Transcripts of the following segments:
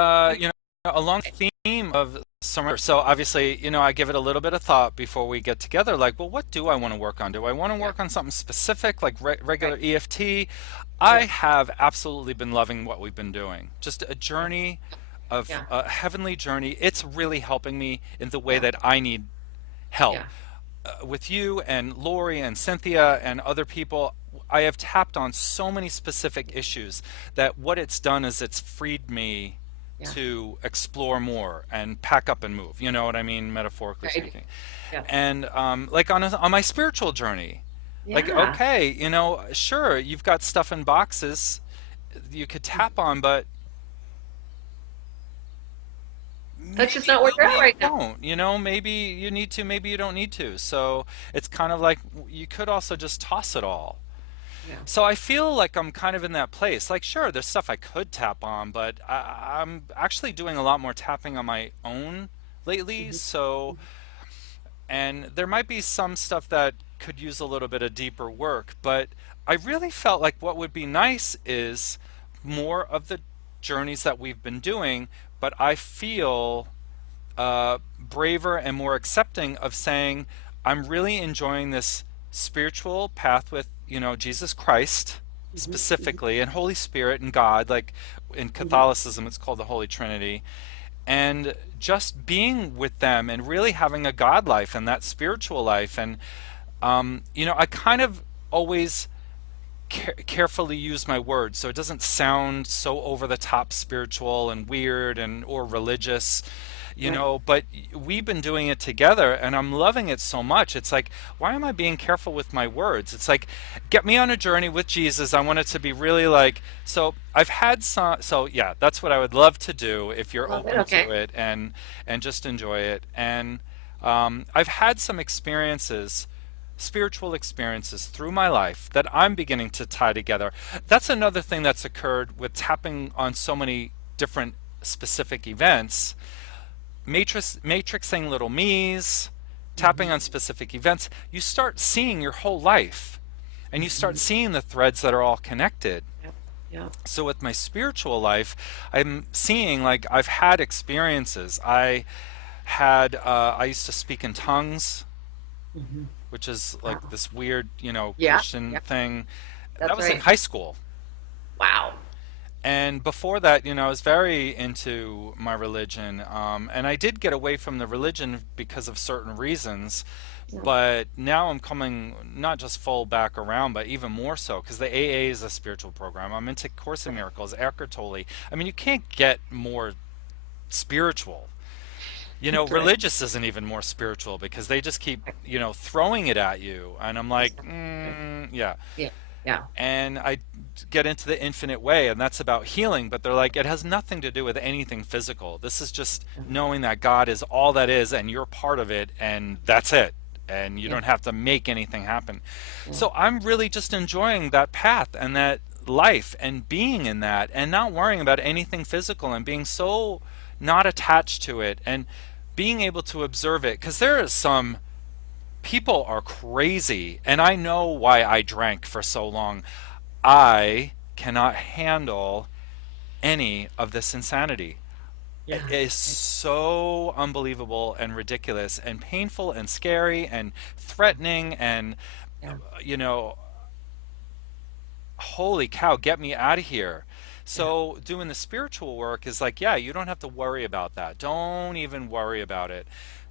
you know, along the theme of surrender. So obviously, I give it a little bit of thought before we get together. Like, well, what do I want to work on? Do I want to Yeah. work on something specific, like Right. regular EFT? I Right. have absolutely been loving what we've been doing. Just a Yeah. journey of Yeah. a heavenly journey. It's really helping me in the way Yeah. that I need help. Yeah. With you and Lori and Cynthia and other people, I have tapped on so many specific issues that what it's done is it's freed me Yeah. to explore more and pack up and move. You know what I mean, metaphorically Right. speaking. Yeah. And like on my spiritual journey, like Yeah. okay, sure, you've got stuff in boxes you could tap on, but That's just maybe you not where will, you're at maybe right you now. won't. Maybe you need to, maybe you don't need to. So it's kind of like you could also just toss it all. Yeah. So I feel like I'm kind of in that place. Like, sure, there's stuff I could tap on, but I'm actually doing a lot more tapping on my own lately. Hmm. So, and there might be some stuff that could use a little bit of deeper work, but I really felt like what would be nice is more of the journeys that we've been doing, but I feel braver and more accepting of saying, I'm really enjoying this spiritual path with, Jesus Christ Hmm. Hmm. specifically, and Holy Spirit and God. Like in Hmm. Catholicism, it's called the Holy Trinity. And just being with them and really having a God life and that spiritual life. And, I kind of always carefully use my words so it doesn't sound so over the top spiritual and weird and or religious, Right. but we've been doing it together and I'm loving it so much. It's like, why am I being careful with my words? It's like, get me on a journey with Jesus. I want it to be really like, so I've had some, so yeah, that's what I would love to do if you're Love it. open to Okay. it and just enjoy it. And I've had some experiences, spiritual experiences through my life that I'm beginning to tie together. That's another thing that's occurred with tapping on so many different specific events, matrixing little me's, tapping Hmm. on specific events. You start seeing your whole life and you start Hmm. seeing the threads that are all connected. Yep. Yep. So with my spiritual life, I'm seeing like I've had experiences. I used to speak in tongues, Hmm. which is like Wow. this weird, Yeah. Christian Yeah. thing. That That's was in right. high school. Wow. And before that, I was very into my religion. And I did get away from the religion because of certain reasons. Yeah. But now I'm coming not just full back around, but even more so because the AA is a spiritual program. I'm into Course in Right. Miracles, Eckhart Tolle. I mean, you can't get more spiritual. Right. Religious isn't even more spiritual because they just keep, Right. throwing it at you. And I'm like, Exactly. Right. yeah. Yeah. Yeah. And I get into the infinite way, and that's about healing, but they're like, it has nothing to do with anything physical. This is just Yeah. knowing that God is all that is, and you're part of it, and that's it. And you Yeah. don't have to make anything happen. Yeah. So I'm really just enjoying that path and that life and being in that and not worrying about anything physical and being so not attached to it and being able to observe it. Because there is some people are crazy, and I know why I drank for so long. I cannot handle any of this insanity. It Yeah. is so unbelievable and ridiculous and painful and scary and threatening and, Yeah. you know, holy cow, get me out of here. Yeah. So doing the spiritual work is like, yeah, you don't have to worry about that. Don't even worry about it.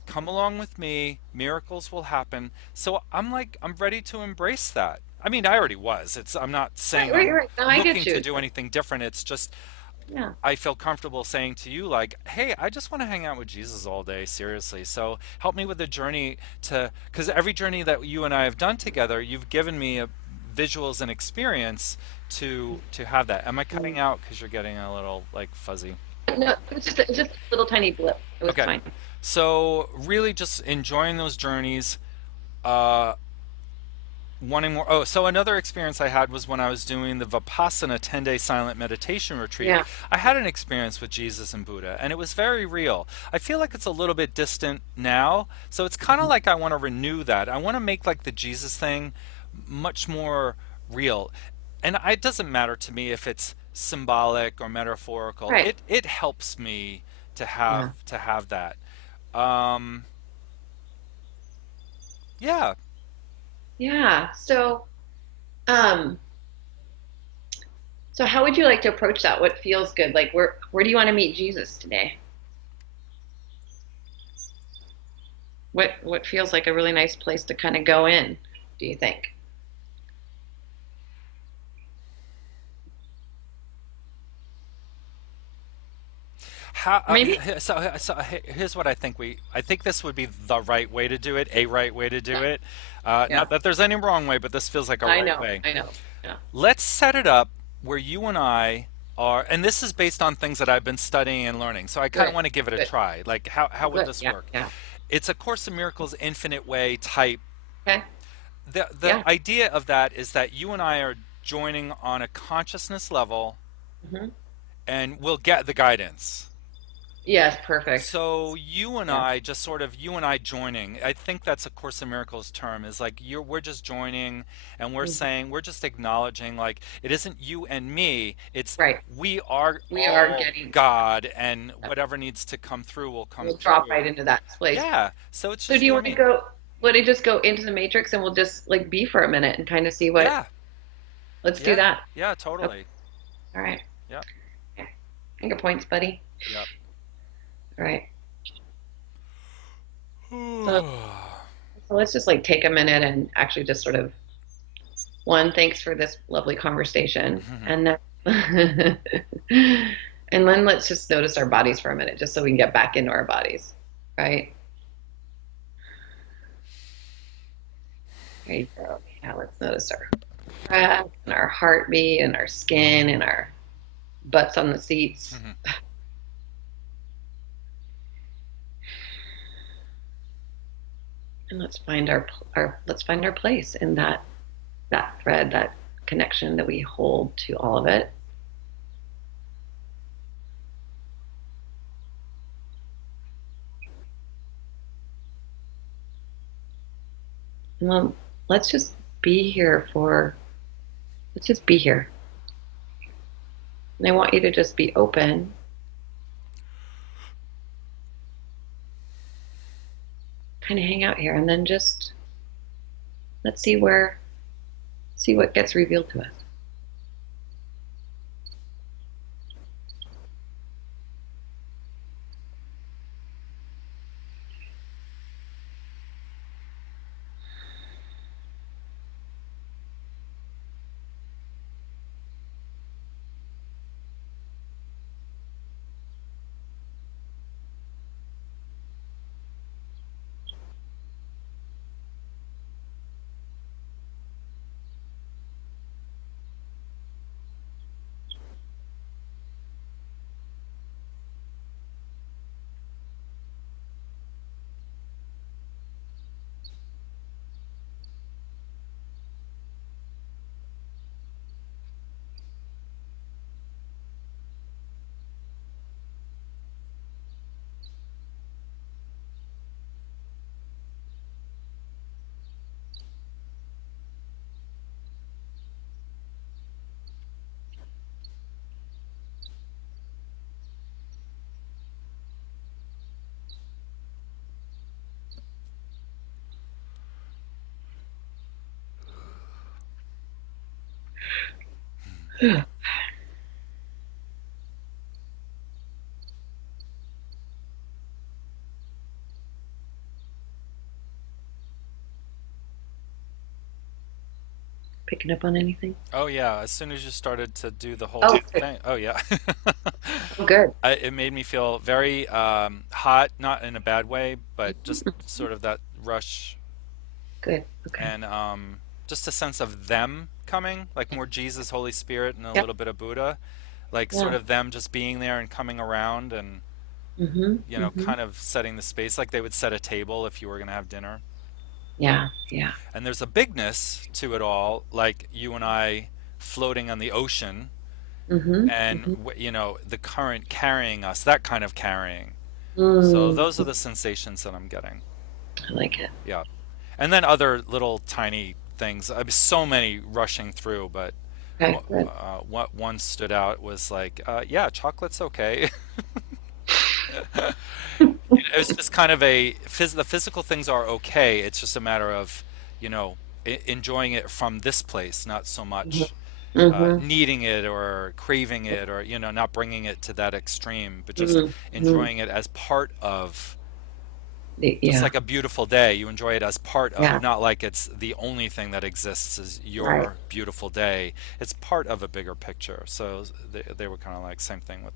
Come along with me, miracles will happen. So I'm like, I'm ready to embrace that. I mean, I already was. I'm not Right. saying Right. I'm Right. No, I looking get to you. do anything different. It's just Yeah. I feel comfortable saying to you, like, hey, I just want to hang out with Jesus all day, seriously. So help me with the journey because every journey that you and I have done together, you've given me visuals and experience to have that. Am I cutting Mm. out because you're getting a little like fuzzy? No, it's just a little tiny blip. It was Okay. fine. So really just enjoying those journeys, uh, wanting more. Oh, so another experience I had was when I was doing the Vipassana 10-day silent meditation retreat. Yeah. I had an experience with Jesus and Buddha, and it was very real. I feel like it's a little bit distant now, so it's kind of Mhm. like I want to renew that. I want to make like the Jesus thing much more real. And it doesn't matter to me if it's symbolic or metaphorical, Right. it helps me Yeah. to have that. Um, yeah. Yeah. Um, so how would you like to approach that? What feels good? Like where do you want to meet Jesus today? What feels like a really nice place to kind of go in, do you think? How, Or maybe here's what I think this would be the right way to do it, a right way to do yeah, it. yeah. Not that there's any wrong way, but this feels like a I right know, way. I know. Yeah. Let's set it up where you and I are, and this is based on things that I've been studying and learning. So I kind of Good. want to give it a Good. try. Like, Oh, how would good. this Yeah, work? yeah. It's a Course in Miracles infinite way type. Okay. The Yeah. idea of that is that you and I are joining on a consciousness level, Hmm. and we'll get the guidance. Yes, perfect. So you and Yeah. I just sort of you and I joining. I think that's a Course in Miracles term is like we're just joining and we're Mhm. saying we're just acknowledging like it isn't you and me, it's Right. we are We are all getting, God and whatever needs to come through will come we'll drop right through. into that place. Yeah, so it's So just do you you and want to me. go, would it just go into the matrix and we'll just like be for a minute and kind of see what, Yeah. let's do Yeah. that. Yeah, Okay. totally. All right. Yep. Okay. Finger points, buddy. Yep. All right. So, so let's just like take a minute and actually just sort of one, thanks for this lovely conversation. And then, and then let's just notice our bodies for a minute, just so we can get back into our bodies. Right? There you go. Yeah, let's notice our breath and our heartbeat and our skin and our butts on the seats. And let's find our let's find our place in that thread, that connection that we hold to all of it. And then let's just be here for let's just be here. And I want you to just be open, kind of hang out here, and then just let's see what gets revealed to us. Picking up on anything? Oh yeah, as soon as you started to do the whole Oh, good. thing. Oh yeah. Oh, good. It made me feel very hot, not in a bad way, but just sort of that rush Good. Okay. and just a sense of them coming, like more Jesus, Holy Spirit, and a Yep. little bit of Buddha, like sort Yeah. of them just being there and coming around and, Mm-hmm. Mm-hmm. kind of setting the space, like they would set a table if you were going to have dinner. Yeah. Yeah. And there's a bigness to it all, like you and I floating on the ocean Mm-hmm. and, Mm-hmm. the current carrying us, that kind of carrying. So Mm, those are the sensations that I'm getting. I like it. Yeah. And then other little tiny things. I mean, so many rushing through, but Okay, good. What one stood out was like, yeah, chocolate's okay. It was just kind of the physical things are okay. It's just a matter of, you know, enjoying it from this place, not so Hmm. much Hmm. needing it or craving it, or not bringing it to that extreme, but just Hmm. enjoying it as part of, just Yeah, like a beautiful day. You enjoy it as part of, yeah, not like it's the only thing that exists is right. your beautiful day. It's part of a bigger picture. So they were kind of like same thing with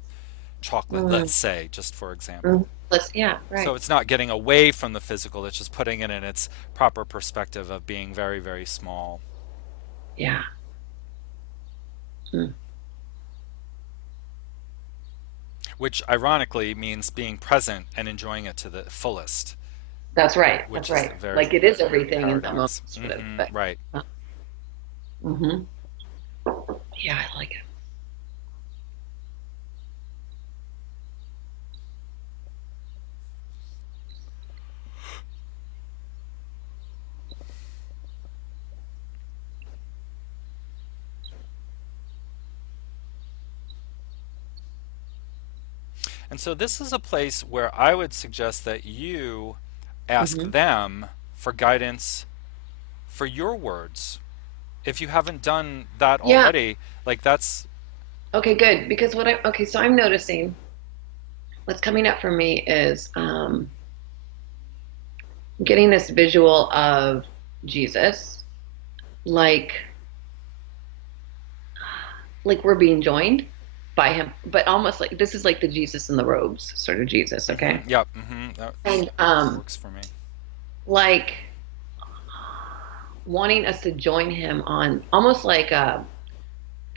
chocolate, let's Mm. say, just for Mm. example. Yeah, So right. it's not getting away from the physical, it's just putting it in its proper perspective of being very, very small, Yeah. Mm. which ironically means being present and enjoying it to the fullest, That's right. That's which is right. a very Like it is big everything in that moment, paradox. sort of. But Right. hmm, yeah, I like it. And so this is a place where I would suggest that you ask Hmm. them for guidance for your words. If you haven't done that Yeah. already, like that's, Okay, good. Because okay, so I'm noticing what's coming up for me is getting this visual of Jesus, like like we're being joined by him, but almost like this is like the Jesus in the robes sort of Jesus, okay? yep, And that works for me. like wanting us to join him on almost like a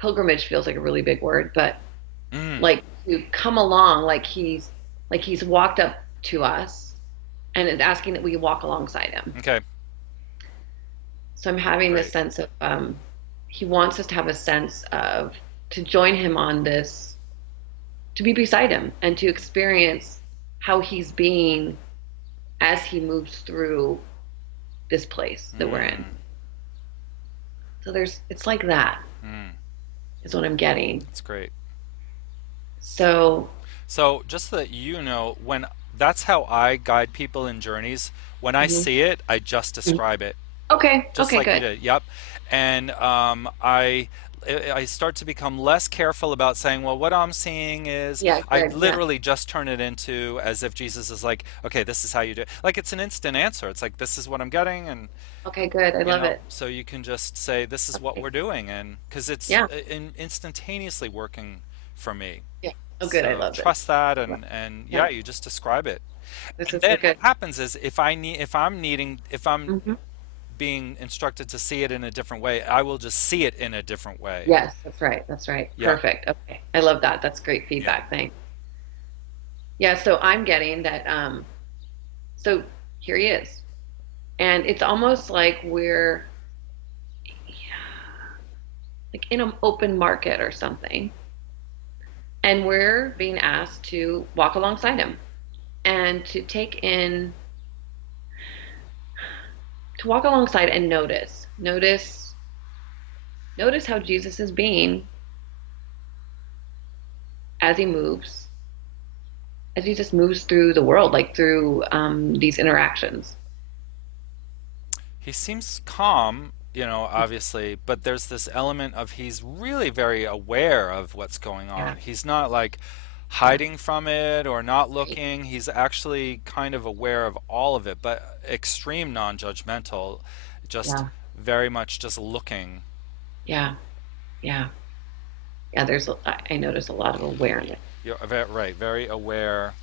pilgrimage feels like a really big word, but Mm, like to come along like he's walked up to us and is asking that we walk alongside him. okay, So I'm having this great. sense of he wants us to have a sense of to join him on this, to be beside him and to experience how he's being as he moves through this place that we're in. Mm, So it's like that mm, is what I'm getting. that's great. So, So just so that you know, when that's how I guide people in journeys. When I mhm. see it, I just describe it, Okay, just okay, like you good. did. Yep. And I start to become less careful about saying, well, what I'm seeing is, Yeah, I good. Yeah. literally just turn it into as if Jesus is like, okay, this is how you do it. Like it's an instant answer. It's like, this is what I'm getting. And, Okay, good. I love it. so you can just say, this is what Okay. we're doing. And because it's Yeah. instantaneously working for me. Yeah. Oh, good. I So love it. trust that. Yeah. And Yeah. yeah, you just describe it. This And is so then what good. happens is if I'm Hmm. being instructed to see it in a different way, I will just see it in a different way. Yes, that's right. That's right. Yeah, Perfect. Okay. I love that. That's great yeah. feedback. Thanks. Yeah, so I'm getting that so here he is. And it's almost like we're like in an open market or something. And we're being asked to walk alongside him and to take in, to walk alongside and notice how Jesus is being as he moves, as he just moves through the world, like through these interactions. He seems calm, obviously, but there's this element of he's really very aware of what's going Yeah, on. He's not like yeah, hiding from it or not right. looking. He's actually kind of aware of all of it, but extreme non-judgmental, just Yeah, very much just looking. yeah, yeah, yeah. I notice a lot of awareness. You're right, very aware.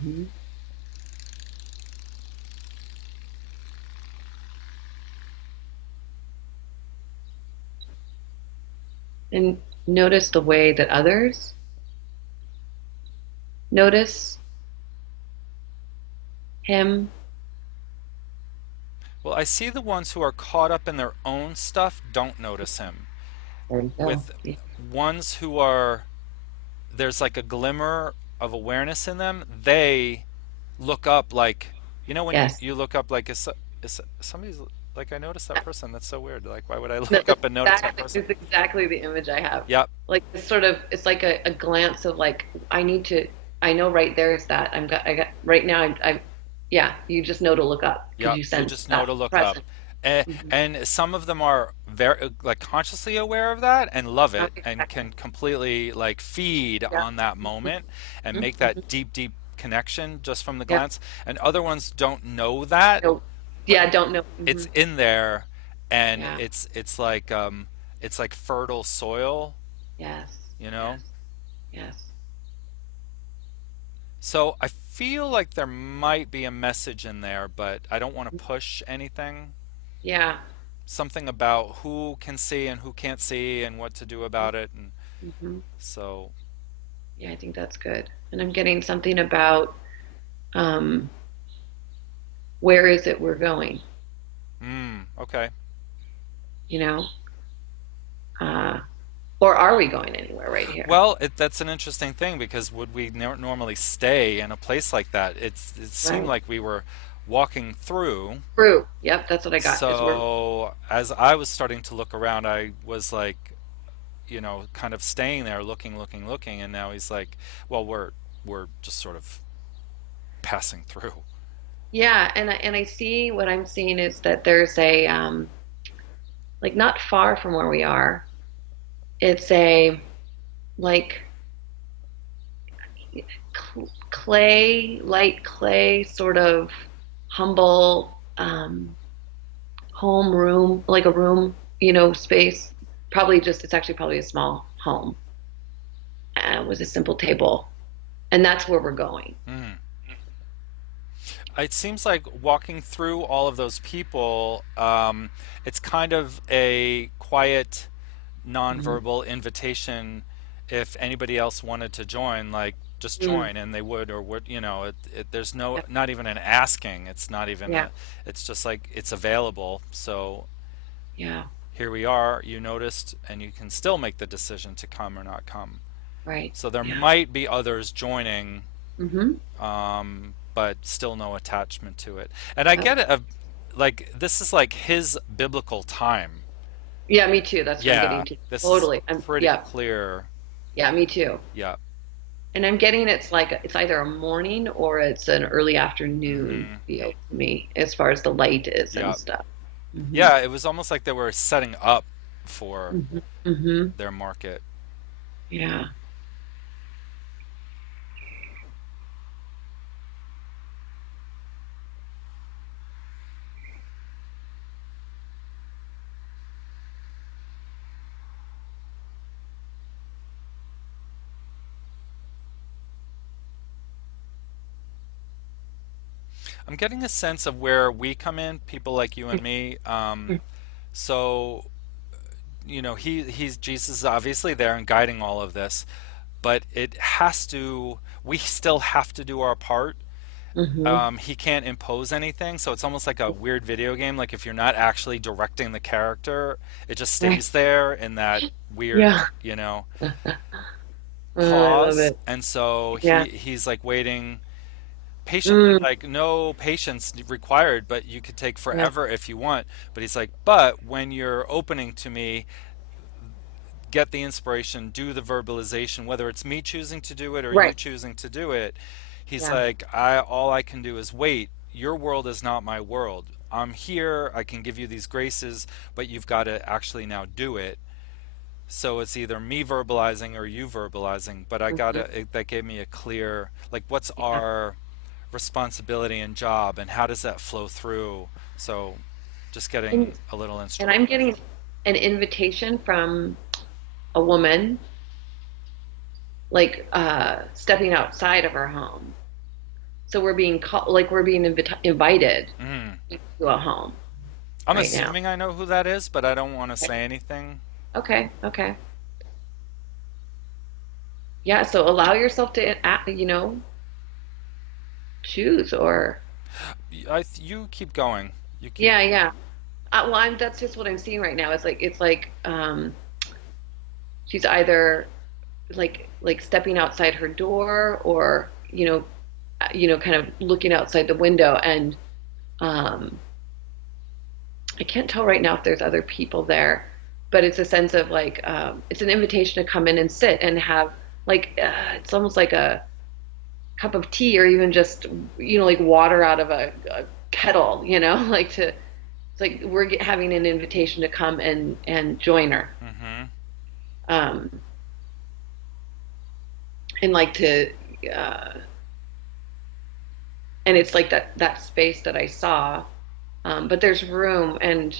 Hmm. And notice the way that others notice him. Well, I see the ones who are caught up in their own stuff don't notice him. There you go. With Yeah. ones who are, there's like a glimmer of awareness in them, they look up like, when you, Yes. you look up like, is somebody's Like I noticed that person. That's so weird. Like why would I No, look that's up and notice that exactly, person? it's exactly the image I have. Yep. Like it's sort of, it's like a glance of like, I need to, I know right there is that. I got, right now, yeah, you just know to look up because Yep. you You sense just know that to look up. presence. Mhm. And some of them are very like consciously aware of that and love Oh, it and exactly. can completely like feed Yeah. on that moment and make Mm-hmm. that deep, deep connection just from the Yep. glance. And other ones don't know that, No. but Yeah, I don't know. it's in there and Yeah. it's like fertile soil, Yes. you know? Yes. Yes. So I feel like there might be a message in there, but I don't want to push anything. Yeah. Something about who can see and who can't see and what to do about it. And Mm-hmm. so, Yeah, I think that's good. And I'm getting something about um, where is it we're going? okay. You know, uh, or are we going anywhere right here? Well, that's an interesting thing because would we normally stay in a place like that? It seemed Right. like we were walking through. True. Yep, that's what I got. Is we're So as I was starting to look around, I was like, kind of staying there, looking, looking, looking, and now he's like, well, we're just sort of passing through. yeah, and I see what I'm seeing is that there's a like not far from where we are. It's a like clay, light clay, sort of humble home room, like a room, space. Probably just, it's actually probably a small home with a simple table. And that's where we're going. Mm. It seems like walking through all of those people, it's kind of a quiet, Mhm. nonverbal invitation if anybody else wanted to join, like just Mm, join and they would or would, there's no, yep. not even an asking. It's not even Yeah. it's just like it's available. So Yeah. here we are, you noticed, and you can still make the decision to come or not come. Right. So there Yeah. might be others joining, Hmm. but still no attachment to it. And I Yep. get it. Like this is like his biblical time. Yeah, me too. That's what I'm Yeah, getting to. this is Totally. pretty Yeah. clear. Yeah, me too. Yeah. And I'm getting it's like it's either a morning or it's an early afternoon Hmm. feel to me as far as the light is and Yeah. stuff. Hmm. Yeah, it was almost like they were setting up for Hmm. Hmm. their market. Yeah. I'm getting a sense of where we come in, people like you and me. So, he's Jesus is obviously there and guiding all of this, but we still have to do our part. Hmm. He can't impose anything, so it's almost like a weird video game. Like if you're not actually directing the character, it just Right. stays there in that weird, Yeah. I love pause. it. And so Yeah. he's like waiting patiently, Mm, like no patience required, but you could take yeah. forever if you want. But he's like, but when you're opening to me, get the inspiration, do the verbalization, whether it's me choosing to do it or you Right. choosing to do it. He's Yeah. like, I all I can do is wait. Your world is not my world. I'm here. I can give you these graces, but you've got to actually now do it. So it's either me verbalizing or you verbalizing. But Hmm. that gave me a clear, like, what's Yeah. our responsibility and job, and how does that flow through? So just getting And, a little and instruction. I'm getting an invitation from a woman, like stepping outside of our home. So we're being called, like we're being invited Mm. to a home I'm right now. assuming I know who that is, but I don't want to Okay. say anything. Okay. Okay. Yeah. So allow yourself to, choose or, You keep going. You keep. yeah, yeah. Well, that's just what I'm seeing right now. It's like she's either like stepping outside her door or kind of looking outside the window and um I can't tell right now if there's other people there, but it's a sense of like it's an invitation to come in and sit and have like it's almost like a cup of tea or even just like water out of a kettle, like to it's like we're having an invitation to come and join her. Mm-hmm. Um, and like to uh, and it's like that space that I saw. But there's room, and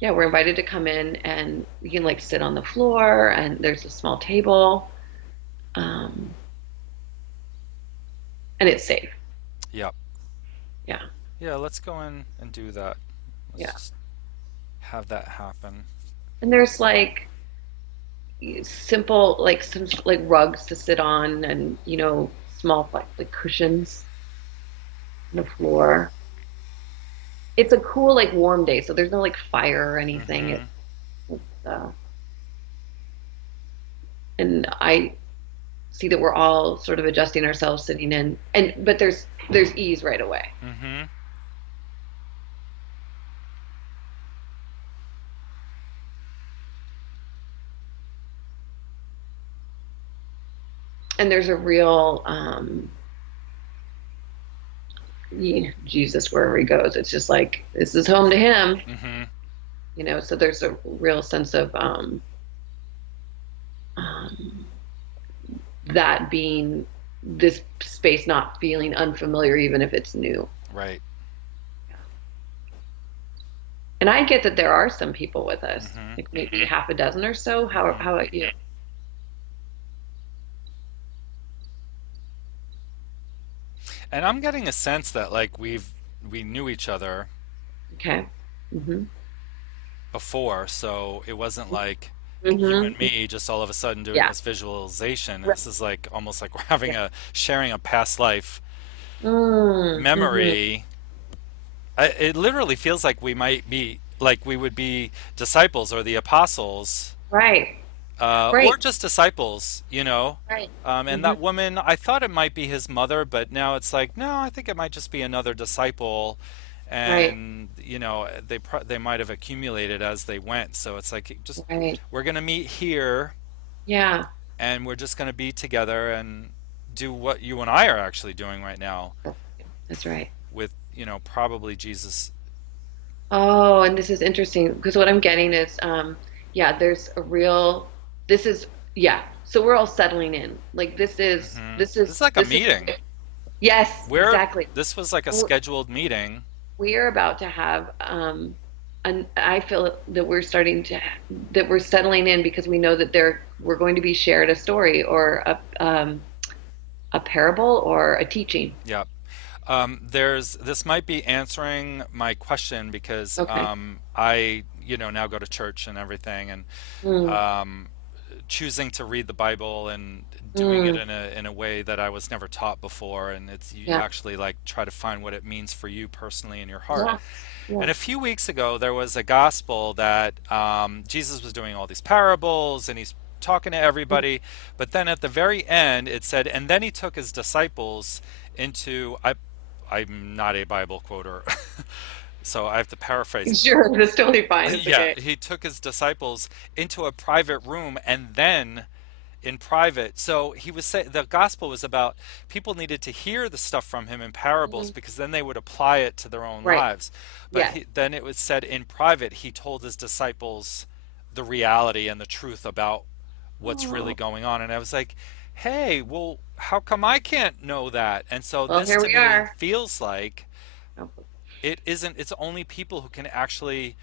yeah, we're invited to come in, and we can like sit on the floor, and there's a small table, um, and it's safe. Yep. Yeah, Yeah, let's go in and do that. Let's yeah. just have that happen. And there's like simple, like some like rugs to sit on, and small like cushions on the floor. It's a cool like warm day, so there's no like fire or anything. Mm-hmm. It's and I see that we're all sort of adjusting ourselves sitting in, but there's ease right away. Mm-hmm. And there's a real Jesus wherever he goes. It's just like this is home to him, Mm-hmm. so there's a real sense of um, that being this space not feeling unfamiliar even if it's new. Right. And I get that there are some people with us, Mm-hmm. like maybe half a dozen or so. How Mm-hmm. how about you? And I'm getting a sense that like we knew each other Okay. Hmm. before, so it wasn't like you and Hmm. me just all of a sudden doing Yeah. this visualization. Right. This is like almost like we're having Yeah. a sharing a past life Mm-hmm. memory. It literally feels like we might be like we would be disciples or the apostles, Right. or Right. just disciples. Right. And Hmm. that woman, I thought it might be his mother, but now it's like, no, I think it might just be another disciple. Right. And they might have accumulated as they went. So it's like just Right. we're gonna meet here, Yeah. and we're just gonna be together and do what you and I are actually doing right now That's right. with probably Jesus. Oh, and this is interesting because what I'm getting is, yeah, there's a real, this is, yeah. So we're all settling in. Like This is like a this is, meeting. yes, Where exactly. this was like a We're, scheduled meeting. we are about to have, and I feel that that we're settling in because we know that we're going to be shared a story or a parable or a teaching. Yeah. This might be answering my question because Okay. I now go to church and everything, and Mm, um, choosing to read the Bible and doing it mm, in a way that I was never taught before, and it's you yeah. actually like try to find what it means for you personally in your heart. Yeah. Yeah. And a few weeks ago, there was a gospel that Jesus was doing all these parables and he's talking to everybody. But then at the very end, it said, and then he took his disciples into, I'm not a Bible quoter, so I have to paraphrase. Sure, that's totally fine. It's Yeah, okay. he took his disciples into a private room and then in private. So he was saying the gospel was about people needed to hear the stuff from him in parables Mhm. because then they would apply it to their own Right. lives. But Yes. then it was said in private, he told his disciples the reality and the truth about what's really Oh, going on. And I was like, hey, well, how come I can't know that? And so well, this here to we me are. feels like Oh, it isn't, it's only people who can actually,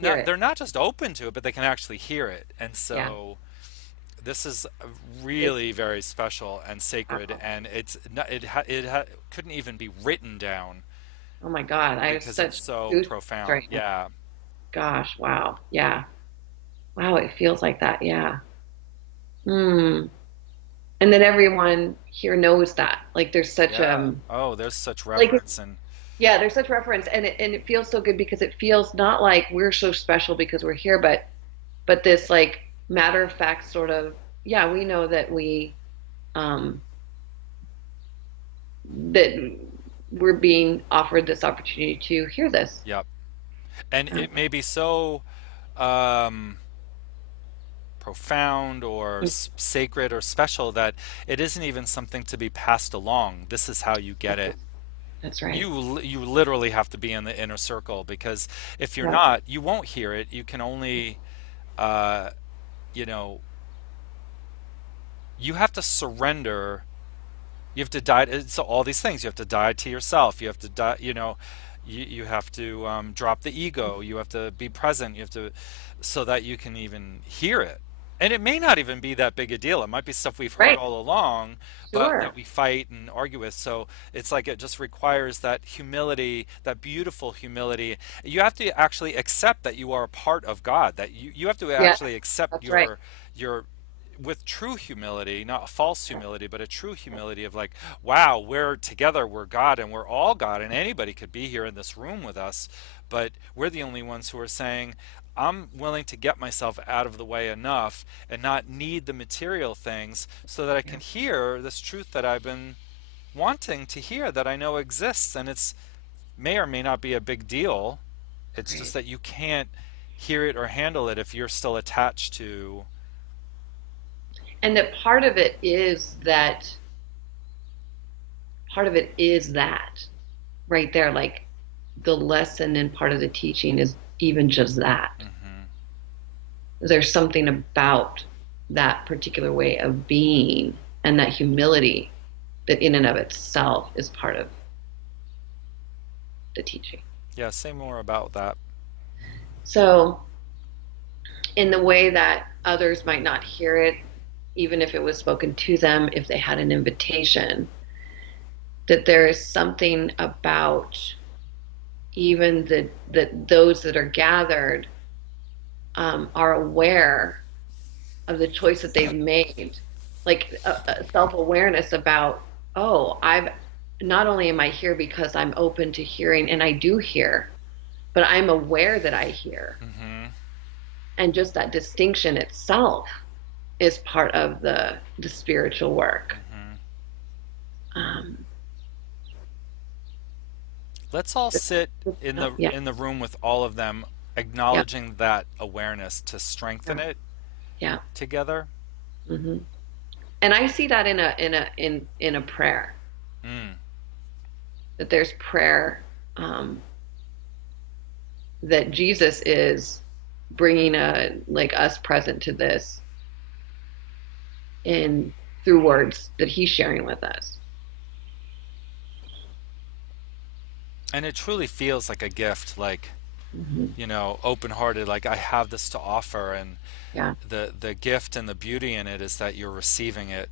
hear it. they're not just open to it, but they can actually hear it. And Yeah. so this is It's really very special and sacred, powerful. and couldn't even be written down Oh my God. I have because it's such so goosebumps profound. right now. Yeah, Gosh. Wow. Yeah. Wow. It feels like that. Yeah. Hmm. And then everyone here knows that. Like there's such yeah. Oh, there's such like reverence and yeah, there's such reference, and it feels so good because it feels not like we're so special because we're here, but this like matter of fact sort of yeah, we know that um that we're being offered this opportunity to hear this. yep. And it may be so um, profound or sacred or special that it isn't even something to be passed along. This is how you get it. That's right. You literally have to be in the inner circle, because if you're Yeah. not, you won't hear it. You can only, uh, you know, you have to surrender. You have to die. So all these things, you have to die to yourself. You have to die. You have to drop the ego. You have to be present. You have to, so that you can even hear it. And it may not even be that big a deal. It might be stuff we've heard Right. all along, but that Sure. we fight and argue with. So it's like it just requires that humility, that beautiful humility. You have to actually accept that you are a part of God. That you have to Yeah, actually accept that's right. your with true humility, not a false humility, but a true humility of like, wow, we're together, we're God, and we're all God, and anybody could be here in this room with us, but we're the only ones who are saying, I'm willing to get myself out of the way enough and not need the material things so that I Yeah. can hear this truth that I've been wanting to hear, that I know exists, and it's may or may not be a big deal. It's just Right. that you can't hear it or handle it if you're still attached to. And that part of it is that right there, like the lesson and part of the teaching is even just that. Mhm. There's something about that particular way of being and that humility that in and of itself is part of the teaching. Yeah, say more about that. So, in the way that others might not hear it, even if it was spoken to them, if they had an invitation, that there is something about even that those that are gathered are aware of the choice that they've made, like a self-awareness about, oh, I've not only am I here because I'm open to hearing and I do hear, but I'm aware that I hear. Hmm. And just that distinction itself is part of the spiritual work. Hmm. Um, Let's all sit yeah, in the room with all of them, yeah, acknowledging that awareness to strengthen yeah, it yeah. together. Hmm. And I see that in a prayer, Mm. that there's prayer, um, that Jesus is bringing a like us present to this in through words that he's sharing with us. And it truly feels like a gift, like, Hmm. open-hearted, like I have this to offer, and Yeah, the gift and the beauty in it is that you're receiving it.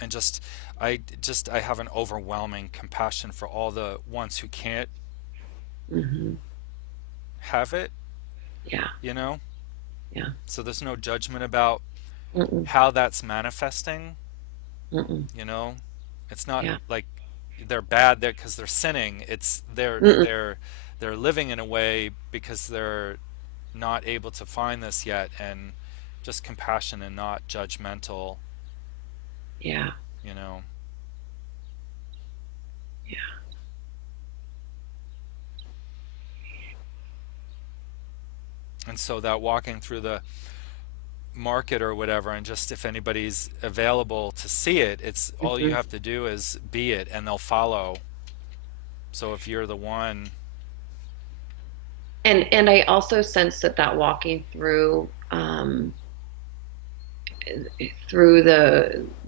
And I have an overwhelming compassion for all the ones who can't hmm, have it, yeah, you know? yeah. So there's no judgment about Mm-mm, how that's manifesting, mm-mm, you know? It's not yeah, like they're bad there because they're sinning. It's mm-mm, they're living in a way because they're not able to find this yet, and just compassion and not judgmental, yeah, you know. yeah. And so that walking through the market or whatever, and just if anybody's available to see it, it's all you Hmm. have to do is be it and they'll follow. So if you're the one. And I also sense that walking through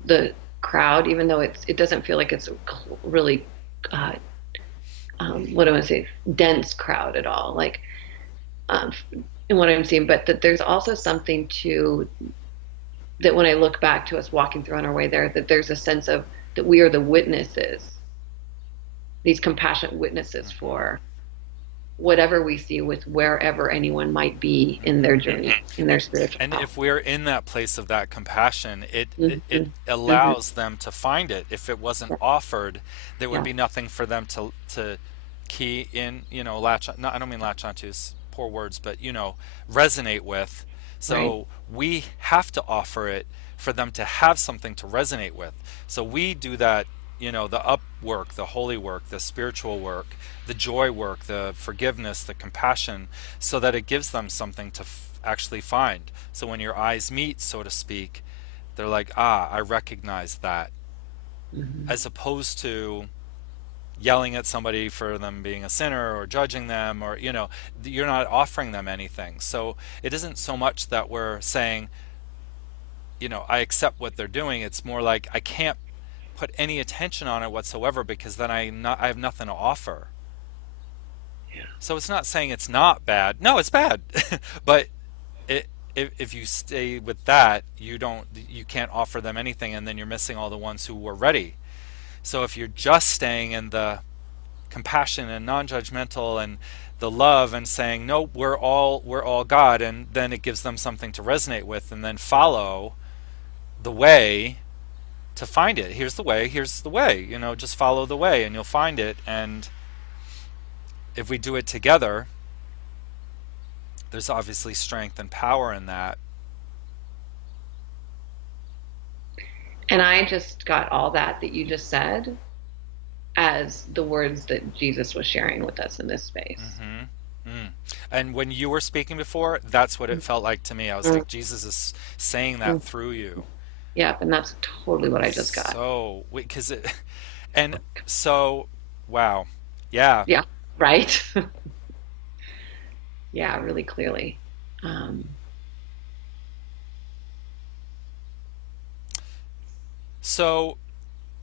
the crowd, even though it doesn't feel like it's a really uh, what do I say, dense crowd at all, like um, in what I'm seeing, but that there's also something to that when I look back to us walking through on our way there, that there's a sense of that we are the witnesses, these compassionate witnesses Mhm. for whatever we see with wherever anyone might be in their Mhm. journey, in their and spiritual and path. if we're in that place of that compassion, it Hmm. Hmm. allows them to find it. If it wasn't offered, there would Yeah, be nothing for them to key in, latch on. No, I don't mean latch onto, is poor words, but resonate with. right. So we have to offer it for them to have something to resonate with. So we do that the up work, the holy work, the spiritual work, the joy work, the forgiveness, the compassion, so that it gives them something to actually find. So when your eyes meet, so to speak, they're like, ah, I recognize that, Hmm. as opposed to yelling at somebody for them being a sinner or judging them, or you're not offering them anything. So it isn't so much that we're saying, I accept what they're doing. It's more like I can't put any attention on it whatsoever, because then I have nothing to offer. Yeah. So it's not saying it's not bad. No, it's bad. But if you stay with that, you can't offer them anything, and then you're missing all the ones who were ready. So if you're just staying in the compassion and non-judgmental and the love, and saying no, we're all God, and then it gives them something to resonate with, and then follow the way to find it. Here's the way, just follow the way and you'll find it. And if we do it together, there's obviously strength and power in that. And I just got all that you just said as the words that Jesus was sharing with us in this space. Hmm. Mm. And when you were speaking before, that's what it felt like to me. I was Mhm. like, Jesus is saying that through you. Yeah, and that's totally what I just got. So, because it, and so, wow. Yeah. Yeah, right. Yeah, really clearly. Um, So,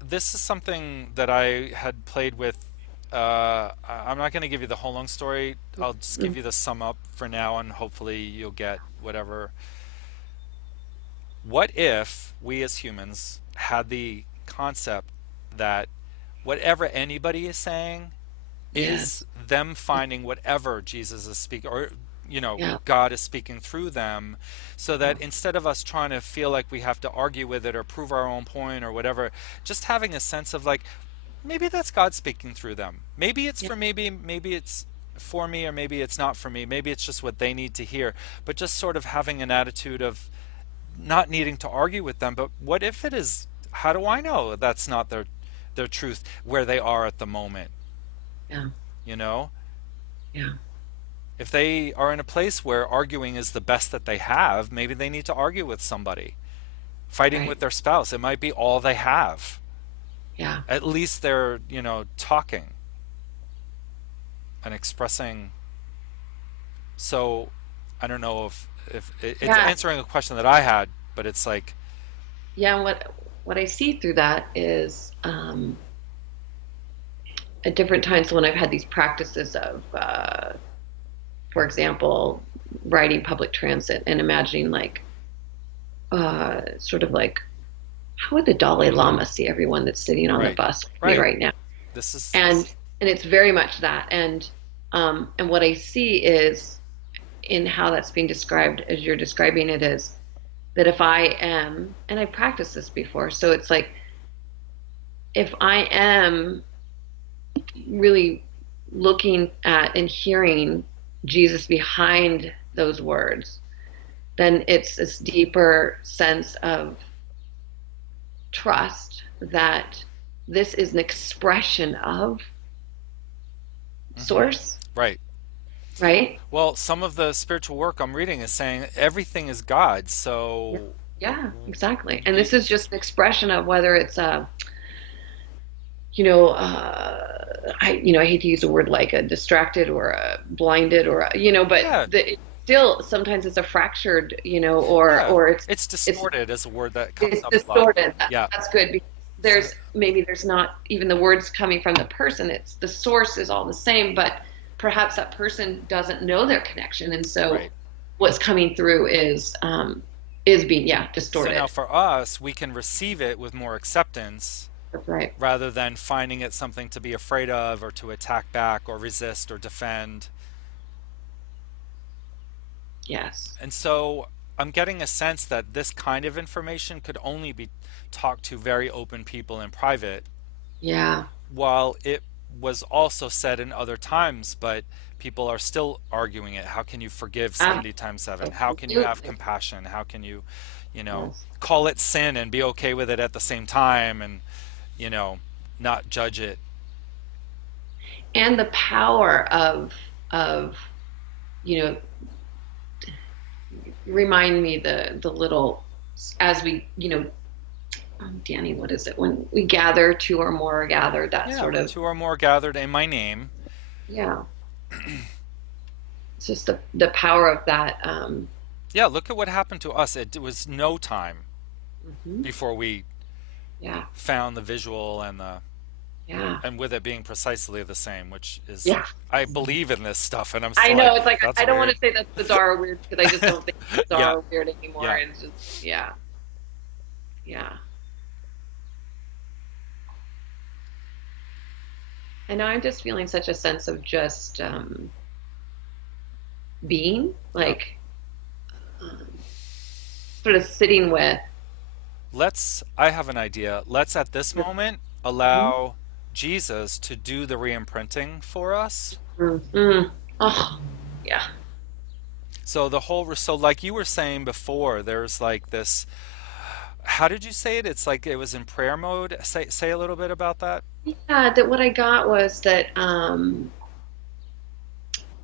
this is something that I had played with. I'm not going to give you the whole long story. I'll just give mm, you the sum up for now, and hopefully you'll get whatever. What if we as humans had the concept that whatever anybody is saying is yes. them finding whatever Jesus is speaking, or Yeah. God is speaking through them, so Yeah. that instead of us trying to feel like we have to argue with it or prove our own point or whatever, just having a sense of like, maybe that's God speaking through them. Maybe it's Yeah. for me, maybe it's for me, or maybe it's not for me. Maybe it's just what they need to hear. But just sort of having an attitude of not needing to argue with them. But what if it is? How do I know that's not their truth where they are at the moment? Yeah. You know, Yeah. if they are in a place where arguing is the best that they have, maybe they need to argue with somebody. Fighting with Right. their spouse, it might be all they have. Yeah. At least they're, talking and expressing. So I don't know if it's Yeah. answering a question that I had, but it's like, Yeah. And what I see through that is at different times when I've had these practices of, for example, riding public transit and imagining like sort of like how would the Dalai Lama see everyone that's sitting on the right, bus with me right. right now? This is And it's very much that. And what I see is in how that's being described as you're describing it is that if I am, and I've practiced this before, so it's like if I am really looking at and hearing Jesus behind those words, then it's this deeper sense of trust that this is an expression of hmm source, right. right? Well, some of the spiritual work I'm reading is saying everything is God. Yeah, So yeah, exactly. And we, this is just an expression of whether it's a, I hate to use a word like a distracted or a blinded or but yeah, it still sometimes it's a fractured, yeah. or It's it's distorted as a word that comes it's up a lot. distorted. Yeah. That's good because So, there's not even the words coming from the person. It's the source is all the same, but perhaps that person doesn't know their connection, and so right. what's coming through is being So now distorted. for us, we can receive it with more acceptance That's right. rather than finding it something to be afraid of or to attack back or resist or defend. Yes. And so I'm getting a sense that this kind of information could only be talked to very open people in private, Yeah. while it was also said in other times, but people are still arguing it. How can you forgive 70 times 7? How can you have Absolutely. compassion? How can you, Yes. call it sin and be okay with it at the same time? And, you know, not judge it. And the power of you know remind me the little as we Danny, what is it when we gather, two or more are gathered, that Yeah, sort where of, two or more gathered in my name. yeah, it's just the power of that. Yeah, look at what happened to us. It was no time Mhm. before we Yeah, found the visual yeah, and with it being precisely the same, which is yeah. I believe in this stuff, and I'm I still know, like, it's like that's I don't want weird. to say that's bizarre or weird because I just don't think it's Yeah, bizarre or weird anymore. yeah. It's just, yeah, yeah. And now I'm just feeling such a sense of just being, Yep. like, um, sort of sitting with. I have an idea. Let's at this moment Mhm. allow Jesus to do the re-imprinting for us. Mm. Oh, yeah. So like you were saying before, there's like this, how did you say it? It's like it was in prayer mode. Say a little bit about that. Yeah, that what I got was that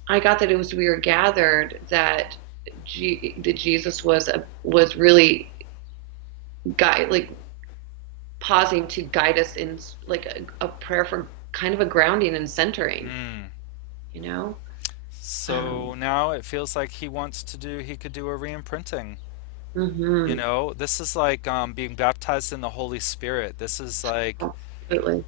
I got that it was we were gathered that that Jesus was really guide like pausing to guide us in like a prayer for kind of a grounding and centering, Mm. you know? So Um, now it feels like he could do a re-imprinting. You hmm know, this is like being baptized in the Holy Spirit. This is like, Absolutely.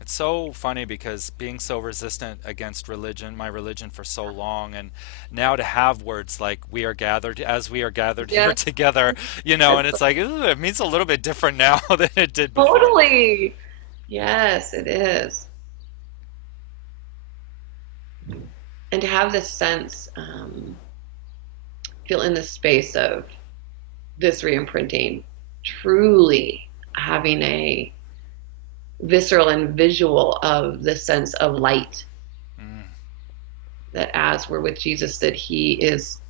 it's so funny because being so resistant against religion, my religion for so long, and now to have words like "we are gathered as we are gathered here Yeah, together," you know, and it's like, ooh, it means a little bit different now than it did before. totally. Yes, it is. And to have this sense, feel in the space of this re-imprinting, truly having a visceral and visual of the sense of light, Mm, that as we're with Jesus, that he is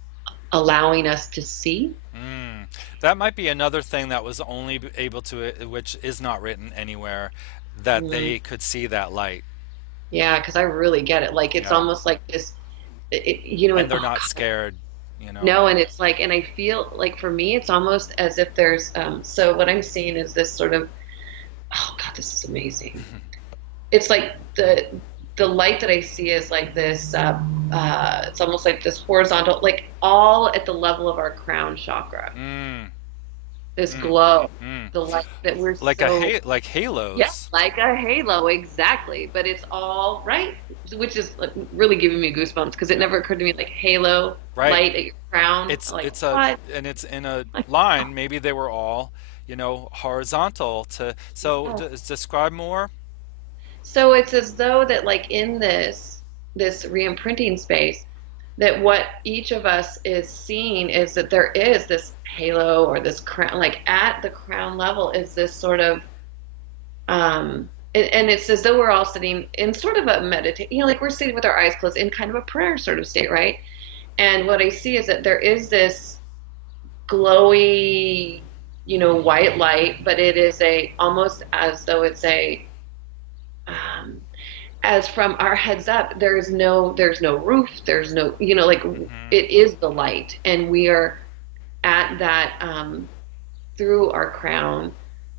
allowing us to see. mm. That might be another thing that was only able to, which is not written anywhere, that Mm, they could see that light. yeah, because I really get it. Like it's Yeah, almost like this, and and they're oh not God, scared, you know. no, and it's like, and I feel like for me, it's almost as if there's, so what I'm seeing is this sort of, oh God, this is amazing. It's like the light that I see is like this, it's almost like this horizontal, like all at the level of our crown chakra, Mm, this mm, glow, mm. the light that we're Like so, like yeah, halos, like a halo, exactly. But it's all right, which is like really giving me goosebumps because it never occurred to me like halo right? light at your crown. Like It's a what? and it's in a Like, line. Maybe they were all, horizontal to. So yeah. describe more. So it's as though that like in this re-imprinting space, that what each of us is seeing is that there is this halo or this crown, like at the crown level is this sort of and it's as though we're all sitting in sort of a meditate, like we're sitting with our eyes closed in kind of a prayer sort of state, right? And what I see is that there is this glowy, white light, but it is a almost as though it's a um, as from our heads up, there's no roof, there's no, like Hmm. it is the light, and we are at that through our crown,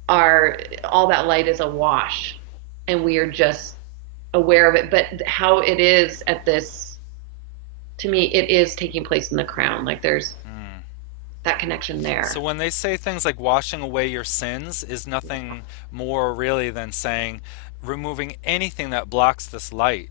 our all that light is awash, and we are just aware of it. But how it is at this, to me, it is taking place in the crown. Like there's Mm. that connection there. So when they say things like washing away your sins is Yeah, nothing more really than saying removing anything that blocks this light.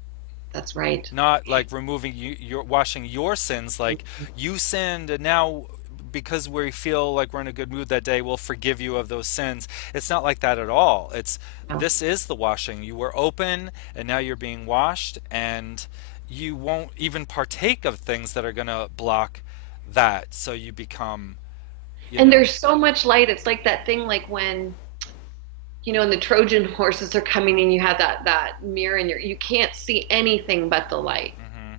that's right. Not like removing your washing your sins, like you sinned and now because we feel like we're in a good mood that day, we'll forgive you of those sins. It's not like that at all. It's Yeah. this is the washing. You were open and now you're being washed, and you won't even partake of things that are going to block that. So you become, you And know. there's so much light. It's like that thing, like when and the Trojan horses are coming and you have that mirror in you can't see anything but the light. Hmm.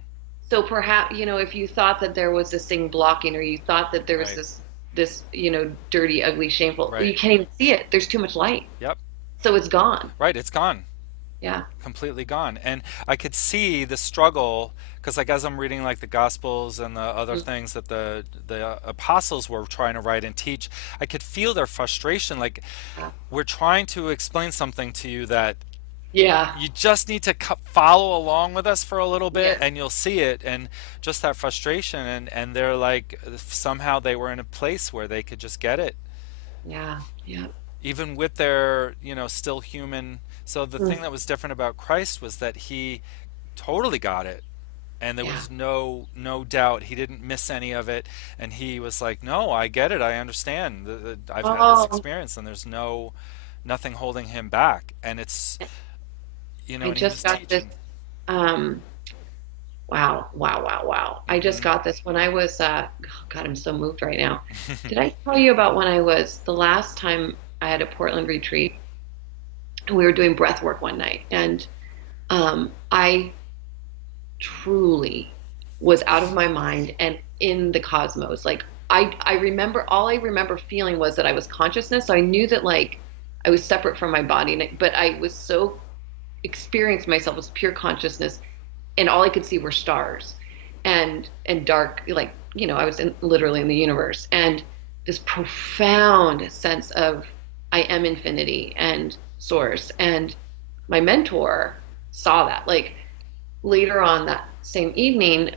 So perhaps, if you thought that there was this thing blocking or you thought that there was Right. this this, dirty, ugly, shameful. Right. You can't even see it. There's too much light. Yep. So it's gone. Right. It's gone. Yeah. Completely gone. And I could see the struggle because, like, as I'm reading like the Gospels and the other things that the apostles were trying to write and teach, I could feel their frustration. Like, Yeah. we're trying to explain something to you that Yeah. you just need to follow along with us for a little bit Yes. and you'll see it. And just that frustration, and they're like, somehow they were in a place where they could just get it, Yeah. Yeah. even with their, still human. So the Mm. thing that was different about Christ was that he totally got it, and there Yeah. was no doubt. He didn't miss any of it, and he was like, no, I get it, I understand. I've had this Oh, experience, and there's nothing holding him back. And it's, I and he just was got this. teaching. Um, wow, wow, wow, wow. I just Hmm. got this when I was, oh God, I'm so moved right now. Did I tell you about when I was, the last time I had a Portland retreat, and we were doing breath work one night, and I truly was out of my mind and in the cosmos. Like I remember, all I remember feeling was that I was consciousness. So I knew that like I was separate from my body, but I was so experienced myself as pure consciousness, and all I could see were stars and dark, like I was literally in the universe, and this profound sense of I am infinity and source. And my mentor saw that. Like later on that same evening,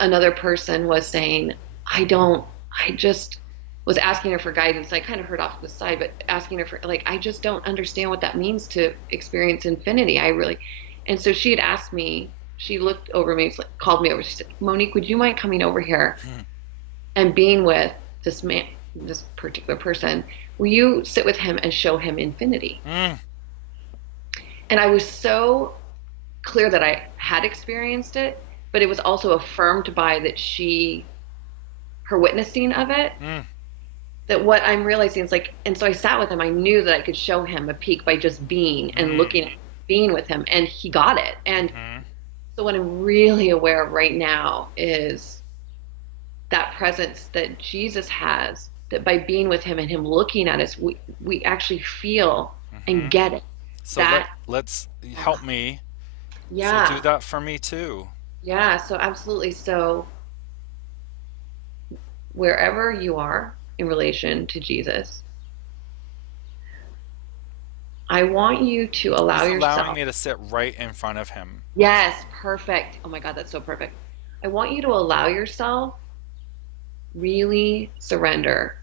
another person was saying, I don't, I just was asking her for guidance. I kind of heard off to the side, but asking her for, like, I just don't understand what that means to experience infinity. I really, and so she had asked me, she looked over me, called me over. She said, Monique, would you mind coming over here and being with this man, this particular person? Will you sit with him and show him infinity? Mm, And I was so clear that I had experienced it, but it was also affirmed by her witnessing of it, mm, that what I'm realizing is like, and so I sat with him. I knew that I could show him a peak by just being and mm, looking, being with him, and he got it. And mm. so what I'm really aware of right now is that presence that Jesus has, that by being with him and him looking at us, we actually feel Hmm. and get it. So That, let's help me. So do yeah, that for me too. yeah, so absolutely. So wherever you are in relation to Jesus, I want you to allow He's allowing yourself. me to sit right in front of him. Yes, perfect. Oh my God, that's so perfect. I want you to allow yourself really surrender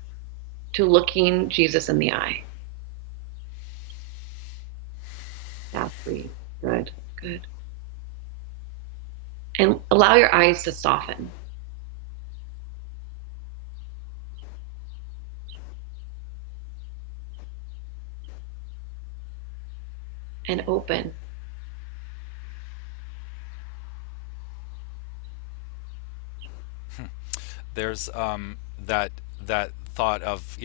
to looking Jesus in the eye. Yeah, breathe. Good, good. And allow your eyes to soften and open. There's that thought of,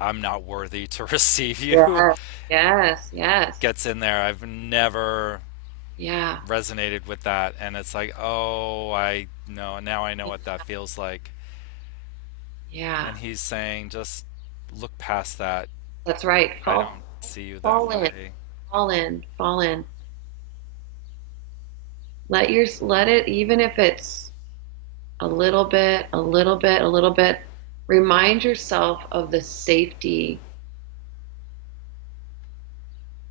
I'm not worthy to receive you Yeah. Yes, yes. gets in there. I've never Yeah, resonated with that, and it's like, oh, I know now, I know what that feels like. yeah. And he's saying, just look past that. That's right. I don't see you that Fall in, way. fall in, fall in. Let it, even if it's a little bit, a little bit, a little bit. Remind yourself of the safety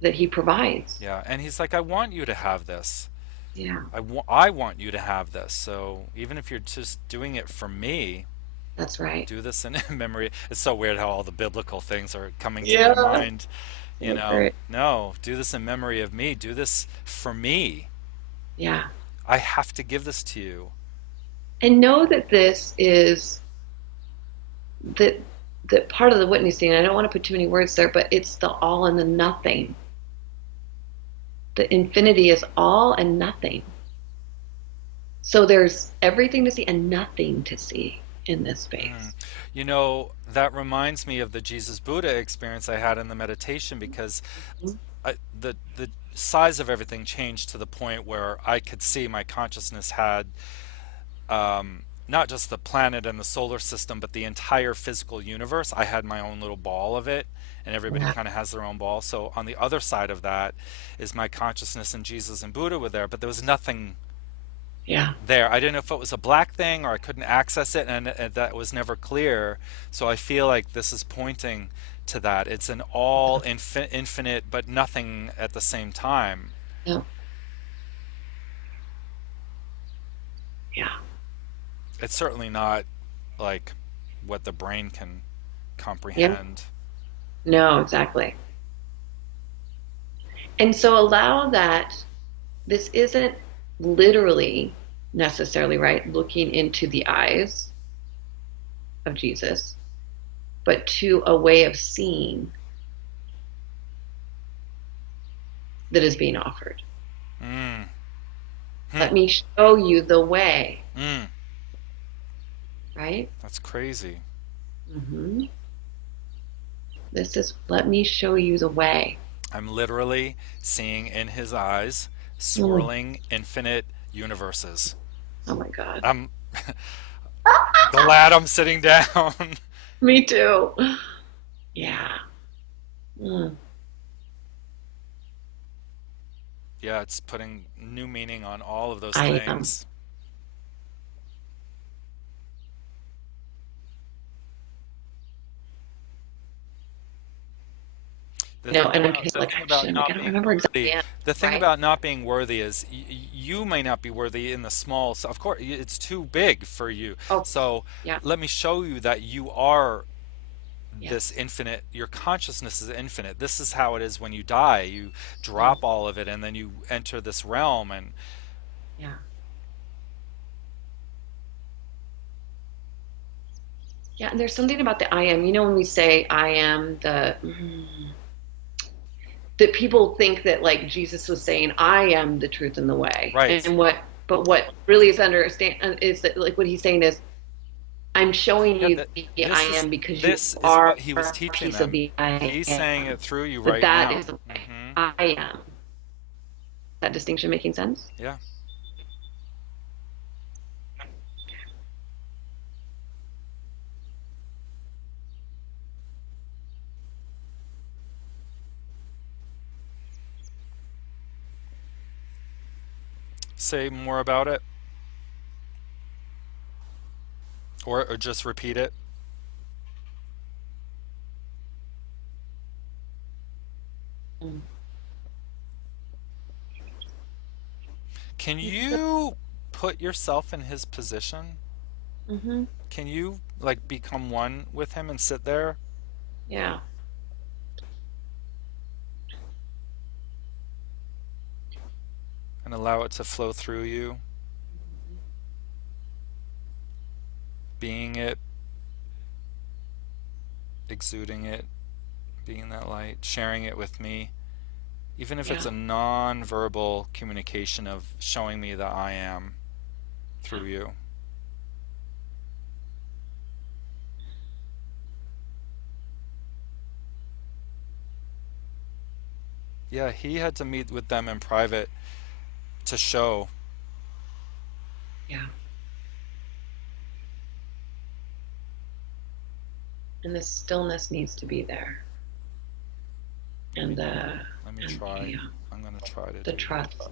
that he provides. Yeah, and he's like, I want you to have this. Yeah, I want you to have this. So even if you're just doing it for me, that's right. do this in memory. It's so weird how all the biblical things are coming to my Yeah, mind. that's right. No, do this in memory of me. Do this for me. Yeah. I have to give this to you. And know that this is that that part of the witnessing. I don't want to put too many words there, but it's the all and the nothing. The infinity is all and nothing. So there's everything to see and nothing to see in this Mm. space. That reminds me of the Jesus Buddha experience I had in the meditation, because the size of everything changed to the point where I could see my consciousness had not just the planet and the solar system, but the entire physical universe. I had my own little ball of it, and everybody Yeah. kind of has their own ball. So on the other side of that is my consciousness, and Jesus and Buddha were there, but there was nothing Yeah. there. I didn't know if it was a black thing or I couldn't access it, and that was never clear. So I feel like this is pointing to that. It's an all infinite, but nothing at the same time. Yeah. Yeah. It's certainly not like what the brain can Yeah. comprehend. No, exactly. And so allow that this isn't literally necessarily right looking into the eyes of Jesus, but to a way of seeing that is being offered. Mm. Hmm. Let me show you the way, Mm. right? That's crazy. Hmm. This is, let me show you the way. I'm literally seeing in his eyes Mm. swirling infinite universes. Oh my God. I'm glad I'm sitting down. Me too. Yeah. Mm. Yeah, it's putting new meaning on all of those I am. things. You know, and I'm just like, shit, like, I don't remember exactly, The thing right? about not being worthy is you may not be worthy in the small. So of course, it's too big for you. Oh, So yeah. let me show you that you are this Yes. infinite. Your consciousness is infinite. This is how it is when you die. You Mm. drop all of it, and then you enter this realm. And Yeah. Yeah. And there's something about the I am, you know, when we say I am that people think that like Jesus was saying, I am the truth and the way. right, And but what really is understand is that like what he's saying is, I'm showing yeah, you the I am because you this is are what he was a teaching piece of them. the I He's saying am. it through you That right that now. is the way. Hmm. I am. That distinction making sense? Yeah. Say more about it, or just repeat it. Mm. Can It's the, you put yourself in his position? mm-hmm. Can you like become one with him and sit there Yeah. and allow it to flow through you, being it, exuding it, being that light, sharing it with me, even if it's Yeah. a non-verbal communication of showing me that I am Yeah. through you. Yeah, he had to meet with them in private to show. Yeah. And the stillness needs to be there. Let me And let me and try. yeah, I'm gonna try to the do that. trust.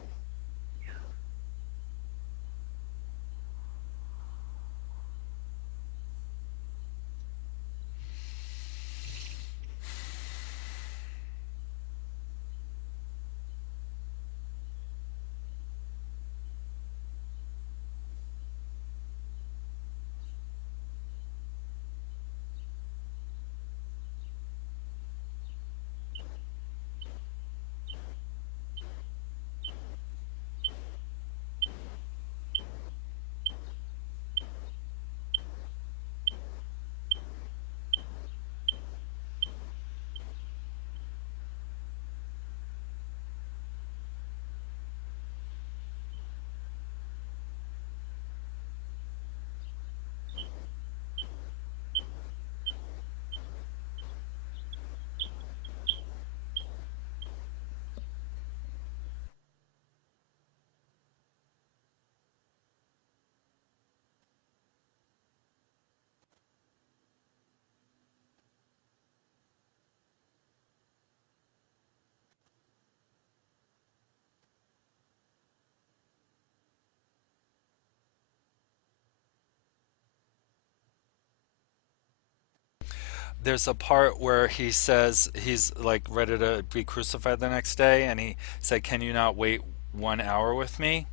there's a part where he says he's like ready to be crucified the next day, and he said, "Can you not wait 1 hour with me?"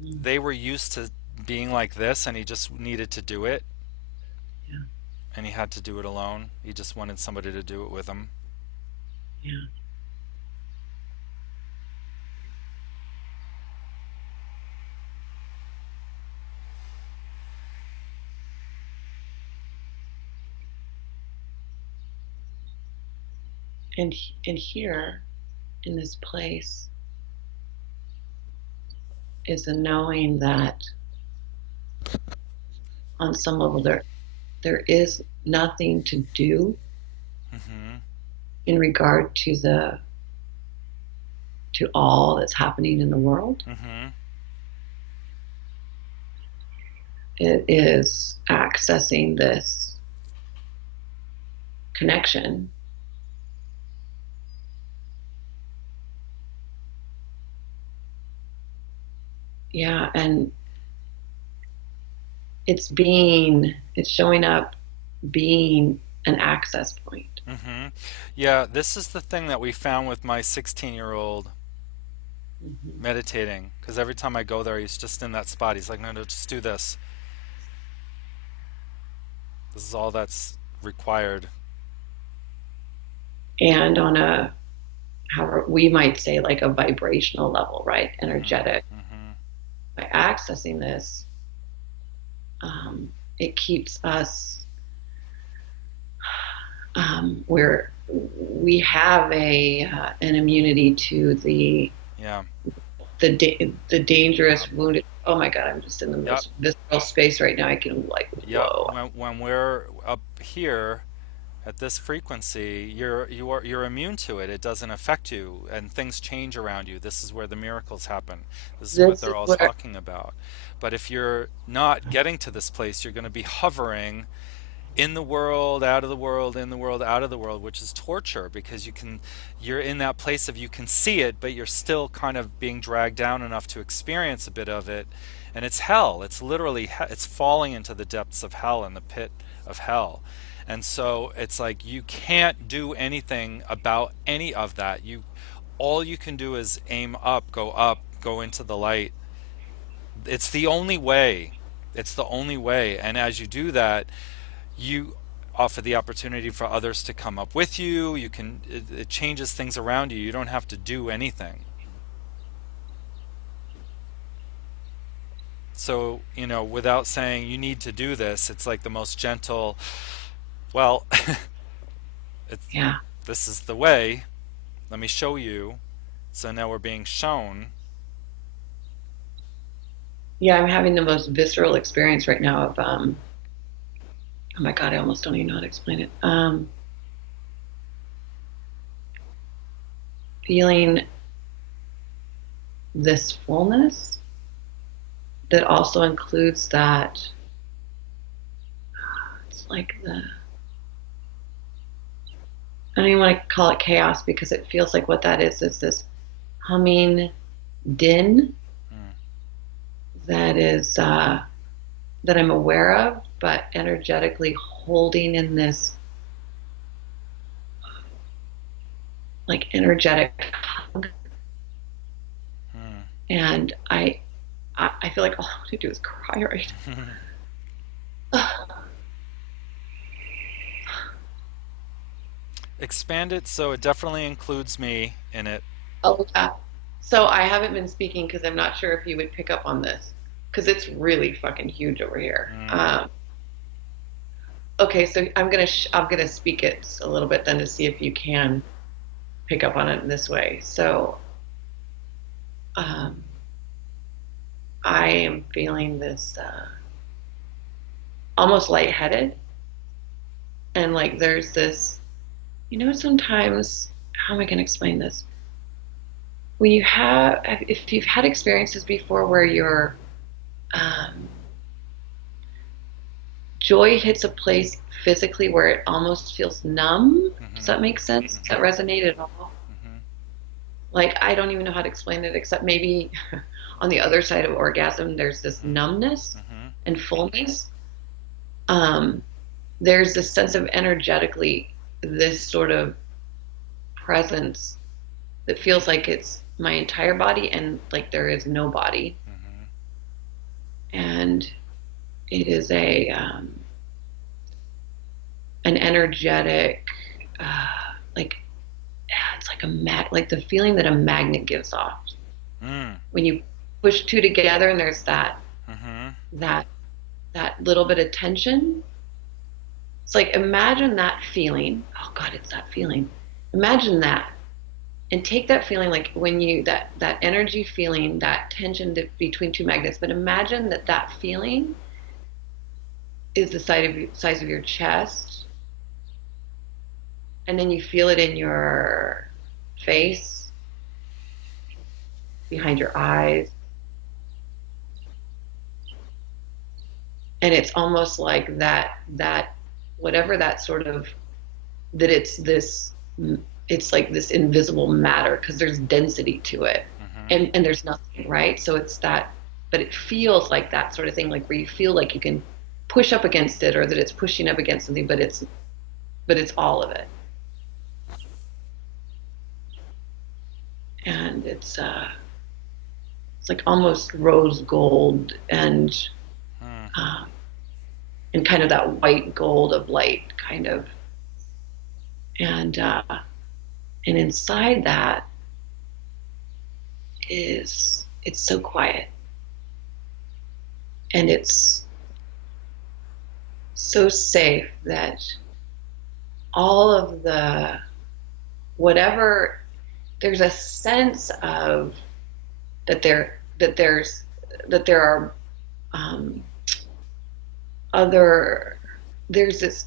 Mm, They were used to being like this, and he just needed to do it, yeah, and he had to do it alone. He just wanted somebody to do it with him. yeah. And here in this place is a knowing that on some level there is nothing to do Hmm. in regard to all that's happening in the world. Hmm. It is accessing this connection. Yeah, and it's showing up being an access point. Hmm. Yeah, this is the thing that we found with my 16-year-old Hmm. meditating. Because every time I go there, he's just in that spot. He's like, no, no, just do this. This is all that's required. And on a, how we might say, like a vibrational level, right? Hmm. Energetic. Hmm. By accessing this, it keeps us where we have a an immunity to Yeah. the Yeah. dangerous wounded. Oh my God, I'm just in the Yep. most visceral space right now. I can like, Yep. whoa. When we're up here at this frequency, you're immune to it. It doesn't affect you, and things change around you. This is where the miracles happen. This is what This they're is all where, talking about. But if you're not getting to this place, you're going to be hovering in the world, out of the world, in the world, out of the world, which is torture because you're in that place of you can see it, but you're still kind of being dragged down enough to experience a bit of it. And it's hell. It's literally it's falling into the depths of hell and the pit of hell. And so it's like you can't do anything about any of that. You all you can do is aim up, go into the light. It's the only way. It's the only way. And as you do that, you offer the opportunity for others to come up with you. It changes things around you. You don't have to do anything. So, without saying you need to do this, it's like the most gentle, well, it's, yeah, this is the way. Let me show you. So now we're being shown. yeah. I'm having the most visceral experience right now of oh my God, I almost don't even know how to explain it. Feeling this fullness that also includes that it's like the I don't even want to call it chaos because it feels like what that is this humming din Mm, that that I'm aware of, but energetically holding in this like energetic hug. mm. And I feel like all I want to do is cry right now. Expand it so it definitely includes me in it. Oh yeah. So I haven't been speaking because I'm not sure if you would pick up on this because it's really fucking huge over here. Mm, Okay, so I'm gonna speak it a little bit then to see if you can pick up on it in this way. So um, I am feeling this almost lightheaded, and like there's this, sometimes how am I gonna explain this? When you have, if you've had experiences before where your um, joy hits a place physically where it almost feels numb. Does hmm. that make sense? Does that Hmm. resonate at all? Hmm. Like, I don't even know how to explain it except maybe on the other side of orgasm, there's this Hmm. numbness Hmm. and fullness. Um, there's this sense of energetically, this sort of presence that feels like it's my entire body and like there is no body. Mm-hmm. And it is a an energetic, like it's like a like the feeling that a magnet gives off Mm. when you push two together and there's Mm-hmm. that that little bit of tension. It's like imagine that feeling. Oh God, it's that feeling. Imagine that and take that feeling like when you that energy feeling, that tension between two magnets. But imagine that that feeling is the size of your chest, and then you feel it in your face, behind your eyes, and it's almost like that whatever that sort of that it's like this invisible matter because there's density to it, Mm-hmm. and there's nothing, right? So it's that, but it feels like that sort of thing, like where you feel like you can push up against it or that it's pushing up against something, but it's all of it, and it's like almost rose gold Mm. uh, and kind of that white gold of light kind of, and and inside that is it's so quiet and it's so safe that all of the whatever there's a sense of that there are um, other there's this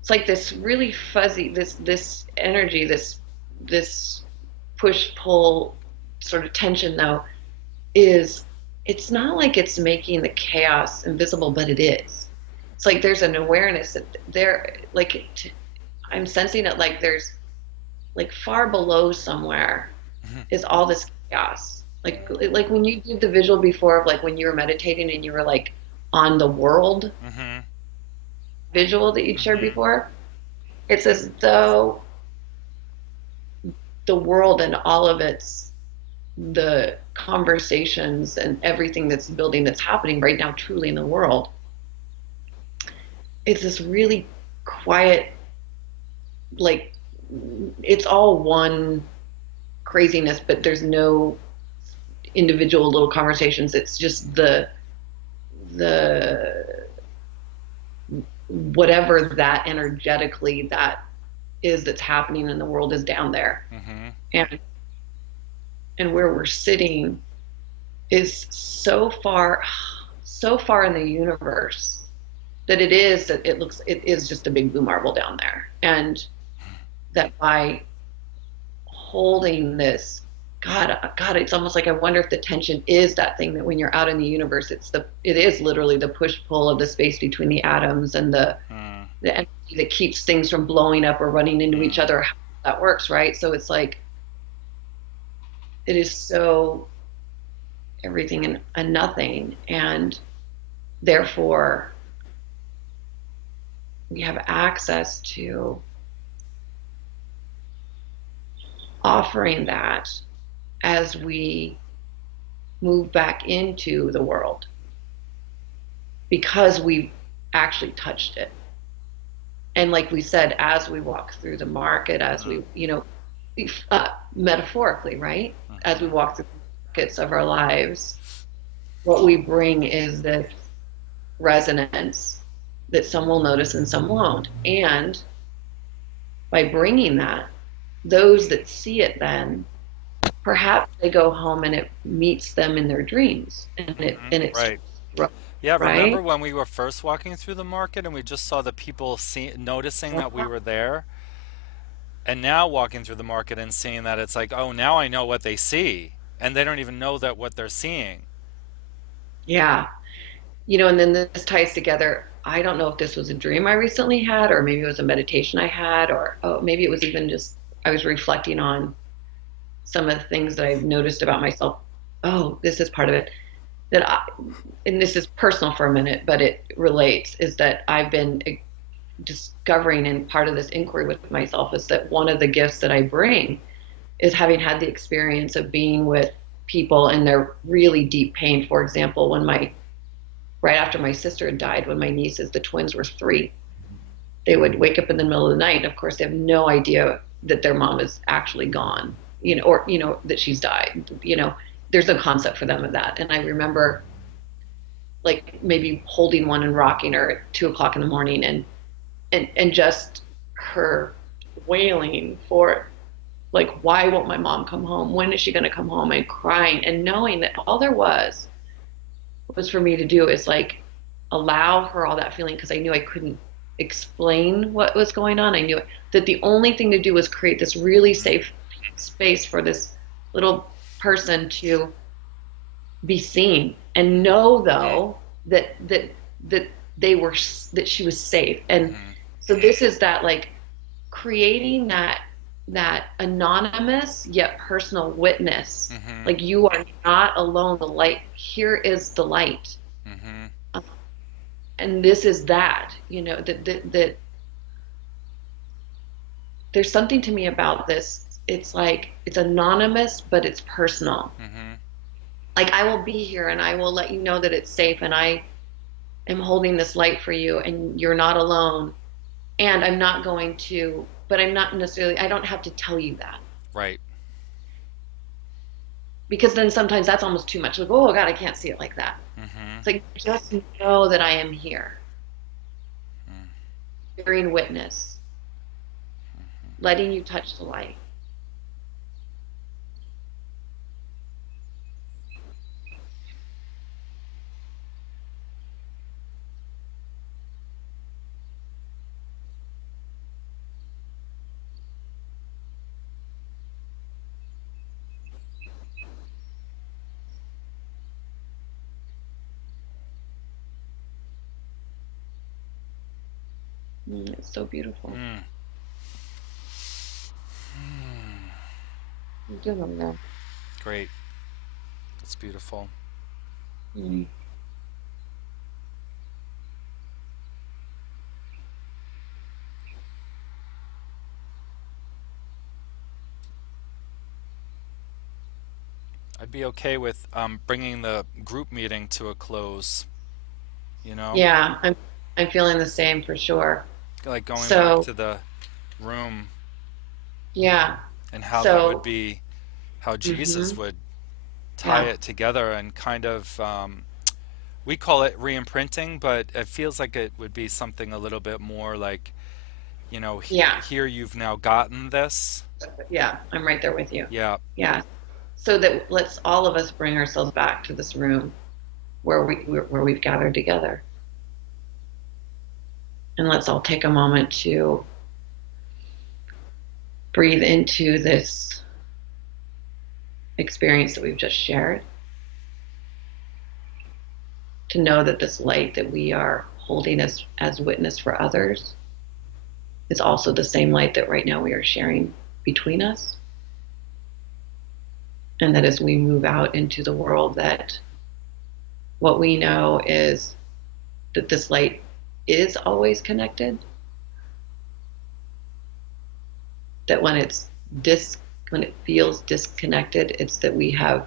it's like this really fuzzy this energy this push pull sort of tension though is it's not like it's making the chaos invisible, but it is. It's like there's an awareness that there like I'm sensing it like there's like far below somewhere Mm-hmm. is all this chaos. Like when you did the visual before of like when you were meditating and you were like on the world Mm-hmm. visual that you'd shared Mm-hmm. before, it's as though the world and all of its the conversations and everything that's building that's happening right now truly in the world, it's this really quiet, like it's all one craziness, but there's no individual little conversations. It's just the whatever that energetically that is that's happening in the world is down there. Mm-hmm. And where we're sitting is so far in the universe that it is just a big blue marble down there. And that by holding this, God, it's almost like I wonder if the tension is that thing that when you're out in the universe, it is literally the push pull of the space between the atoms and Mm. the energy that keeps things from blowing up or running into each Mm. other. How that works, right? So it's like it is so everything and nothing, and therefore we have access to offering that as we move back into the world because we've actually touched it. And like we said, as we walk through the market, as Mm. we, metaphorically, right? As we Mm-hmm. walk through the markets of our lives, what we bring is this resonance that some will notice and some won't. And by bringing that, those that see it then, perhaps they go home and it meets them in their dreams Mm-hmm. and it's Right. Yeah, remember right. when we were first walking through the market and we just saw the people noticing that we were there? And now walking through the market and seeing that it's like, oh, now I know what they see. And they don't even know that what they're seeing. Yeah. And then this ties together. I don't know if this was a dream I recently had, or maybe it was a meditation I had, or maybe it was even just I was reflecting on some of the things that I've noticed about myself. Oh, this is part of it. that I, and this is personal for a minute, but it relates, is that I've been discovering, and part of this inquiry with myself is that one of the gifts that I bring is having had the experience of being with people in their really deep pain. For example, right after my sister had died, when my nieces, the twins, were 3, they would wake up in the middle of the night. And of course, they have no idea that their mom is actually gone, or, that she's died. There's no concept for them of that. And I remember like maybe holding one and rocking her at 2 o'clock in the morning, and just her wailing for, like, why won't my mom come home? When is she going to come home? And crying, and knowing that all there was for me to do is like allow her all that feeling, because I knew I couldn't explain what was going on. I knew that the only thing to do was create this really safe space for this little person to be seen, and know though that they were that she was safe. And Hmm. so this is that, like, creating that anonymous yet personal witness, Hmm. like, you are not alone, the light here is the light. Hmm. And this is that, that there's something to me about this. It's like it's anonymous but it's personal. Hmm. Like, I will be here and I will let you know that it's safe, and I am holding this light for you, and you're not alone. And I'm not going to, but I'm not necessarily, I don't have to tell you that, Right. because then sometimes that's almost too much. Like, oh God, I can't see it like that. Hmm. It's like, just know that I am here, bearing witness, letting you touch the light. It's so beautiful. Mm. You do know that. Great. That's beautiful. Mm. I'd be okay with bringing the group meeting to a close, you know? Yeah, I'm feeling the same for sure. Like going back So to the room yeah. and how that would So be, how Jesus hmm would tie yeah. it together and kind of, we call it re-imprinting, but it feels like it would be something a little bit more like, Yeah. here you've now gotten this. Yeah, I'm right there with you. Yeah. Yeah. So that let's all of us bring ourselves back to this room where we've gathered together, and let's all take a moment to breathe into this experience that we've just shared, to know that this light that we are holding as witness for others is also the same light that right now we are sharing between us. And that as we move out into the world, that what we know is that this light is always connected, that when it feels disconnected, it's that we have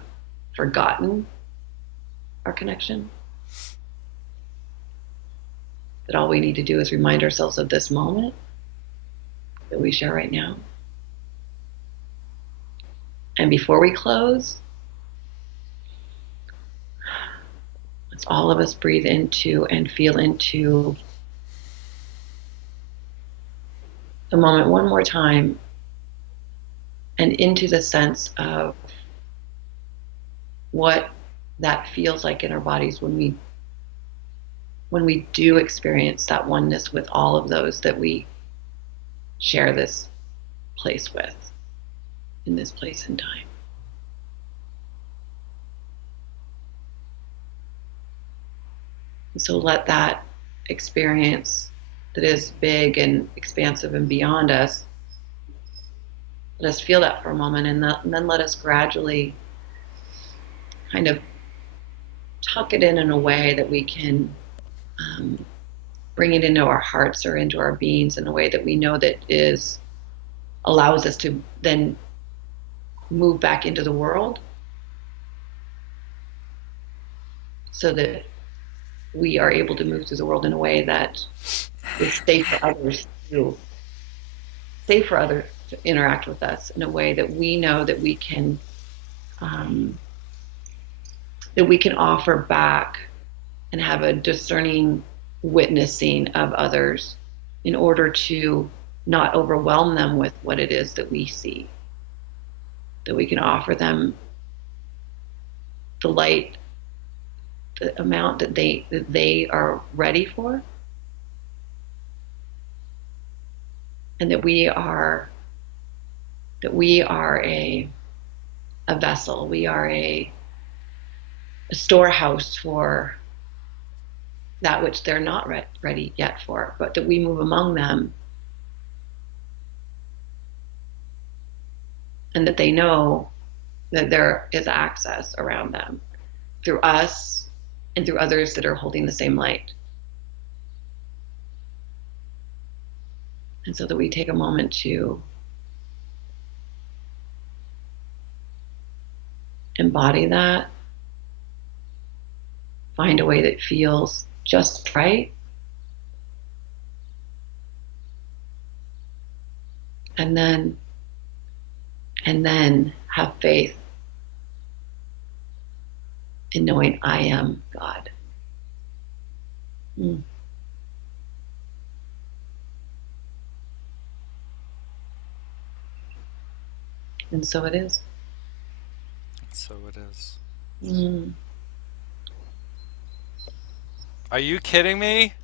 forgotten our connection. That all we need to do is remind ourselves of this moment that we share right now. And before we close, let's all of us breathe into and feel into the moment one more time, and into the sense of what that feels like in our bodies when we do experience that oneness with all of those that we share this place with, in this place and time. And so let that experience that is big and expansive and beyond us, let us feel that for a moment, and then let us gradually kind of tuck it in a way that we can um, bring it into our hearts or into our beings in a way that we know that is allows us to then move back into the world so that we are able to move through the world in a way that is safe for others to interact with us in a way that we know um, that we can offer back and have a discerning witnessing of others in order to not overwhelm them with what it is that we see, that we can offer them the light, the amount that they are ready for, and that we are a vessel, we are a storehouse for that which they're not ready yet for, but that we move among them and that they know that there is access around them through us and through others that are holding the same light. And so that we take a moment to embody that, find a way that feels just right, and then have faith in knowing I am God. Mm. And so it is. So it is. Mm. Are you kidding me?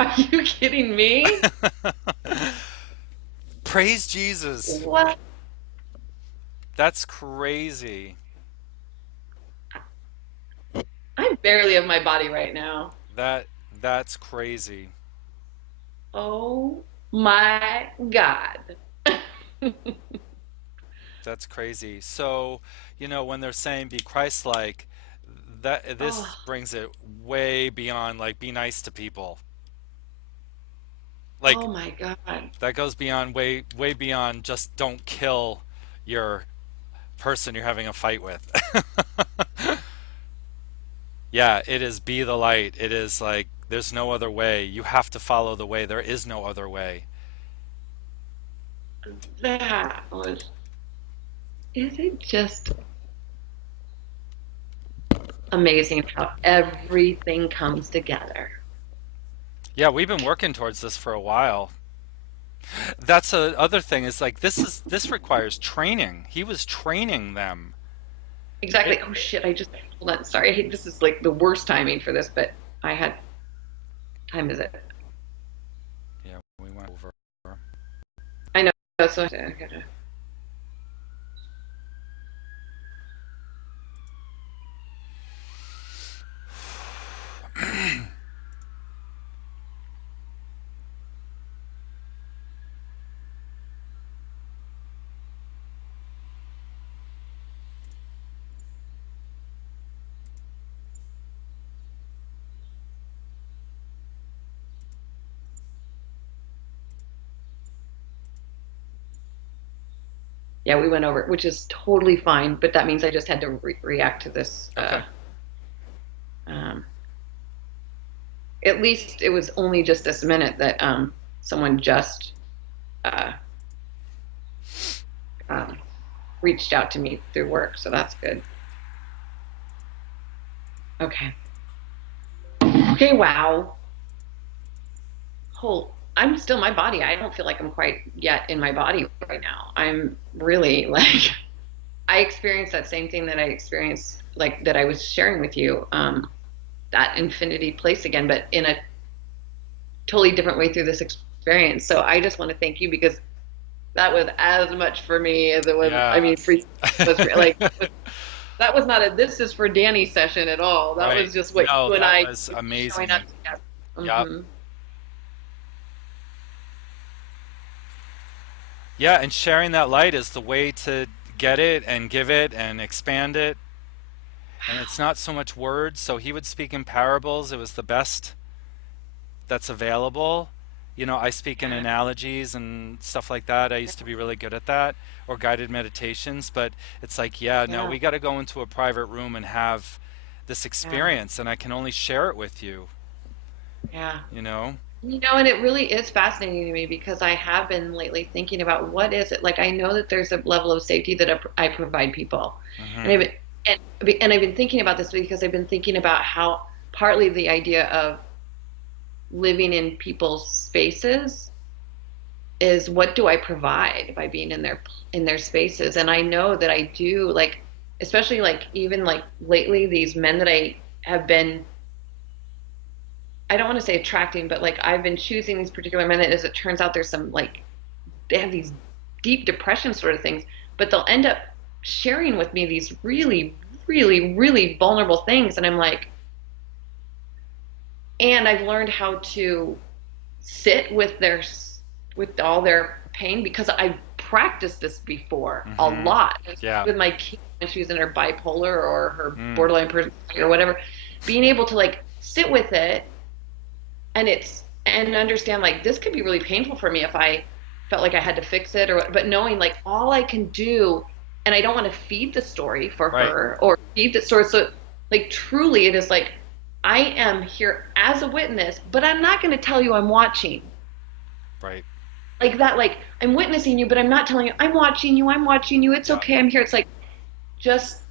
Are you kidding me? Praise Jesus. What? That's crazy. I'm barely of my body right now. That that's crazy. Oh my God. That's crazy. So, when they're saying be Christ-like, that this Oh, brings it way beyond like be nice to people. oh Like my God. that goes beyond way beyond just don't kill your person you're having a fight with. Yeah, it is be the light. It is like there's no other way. You have to follow the way. There is no other way. That was, is it just amazing how everything comes together? Yeah, we've been working towards this for a while. That's a other thing is like this requires training. He was training them. Exactly. It, Oh shit, I just, hold on. Sorry. I hate, this is like the worst timing for this, but I had, time is it? yeah, we went over. I know. So I gotta, yeah, we went over it, which is totally fine, but that means I just had to react to this. Okay. Um, at least it was only just this minute that someone just uh, um, reached out to me through work, so that's good. Okay. Okay, wow. Whole, I'm still my body. I don't feel like I'm quite yet in my body right now. I'm really like, I experienced that same thing that I experienced, like that I was sharing with you, that infinity place again, but in a totally different way through this experience. So I just want to thank you because that was as much for me as it was. I mean, Yes. for was like that was not a this is for Danny session at all. That Right. was just what No, you and that I was showing up amazing. together. Yep. Hmm. Yeah, and sharing that light is the way to get it and give it and expand it. And it's not so much words. So he would speak in parables. It was the best that's available. I speak in Yeah. analogies and stuff like that. I used to be really good at that, or guided meditations. But it's like, yeah, no, Yeah. we got to go into a private room and have this Yeah. experience, and I can only share it with you, Yeah. you know? And it really is fascinating to me because I have been lately thinking about what is it like. I know that there's a level of safety that I provide people, and Hmm. I've been, and I've been thinking about this because I've been thinking about how partly the idea of living in people's spaces is what do I provide by being in their spaces, and I know that I do like, especially like even like lately these men that I have been I don't want to say attracting, but like I've been choosing these particular men that as it turns out there's some like they have these deep depression sort of things, but they'll end up sharing with me these really, really, really vulnerable things. And I'm like, and I've learned how to sit with with all their pain because I practiced this before a Hmm. lot Yeah. with my kid when she was in her bipolar or her Mm. borderline personality or whatever, being able to like sit with it and understand like this could be really painful for me if I felt like I had to fix it or but knowing like all I can do and I don't want to feed the story for Right. her or feed the story so like truly it is like I am here as a witness but I'm not going to tell you I'm watching Right. like that like I'm witnessing you but I'm not telling you I'm watching you it's Yeah. okay I'm here it's like just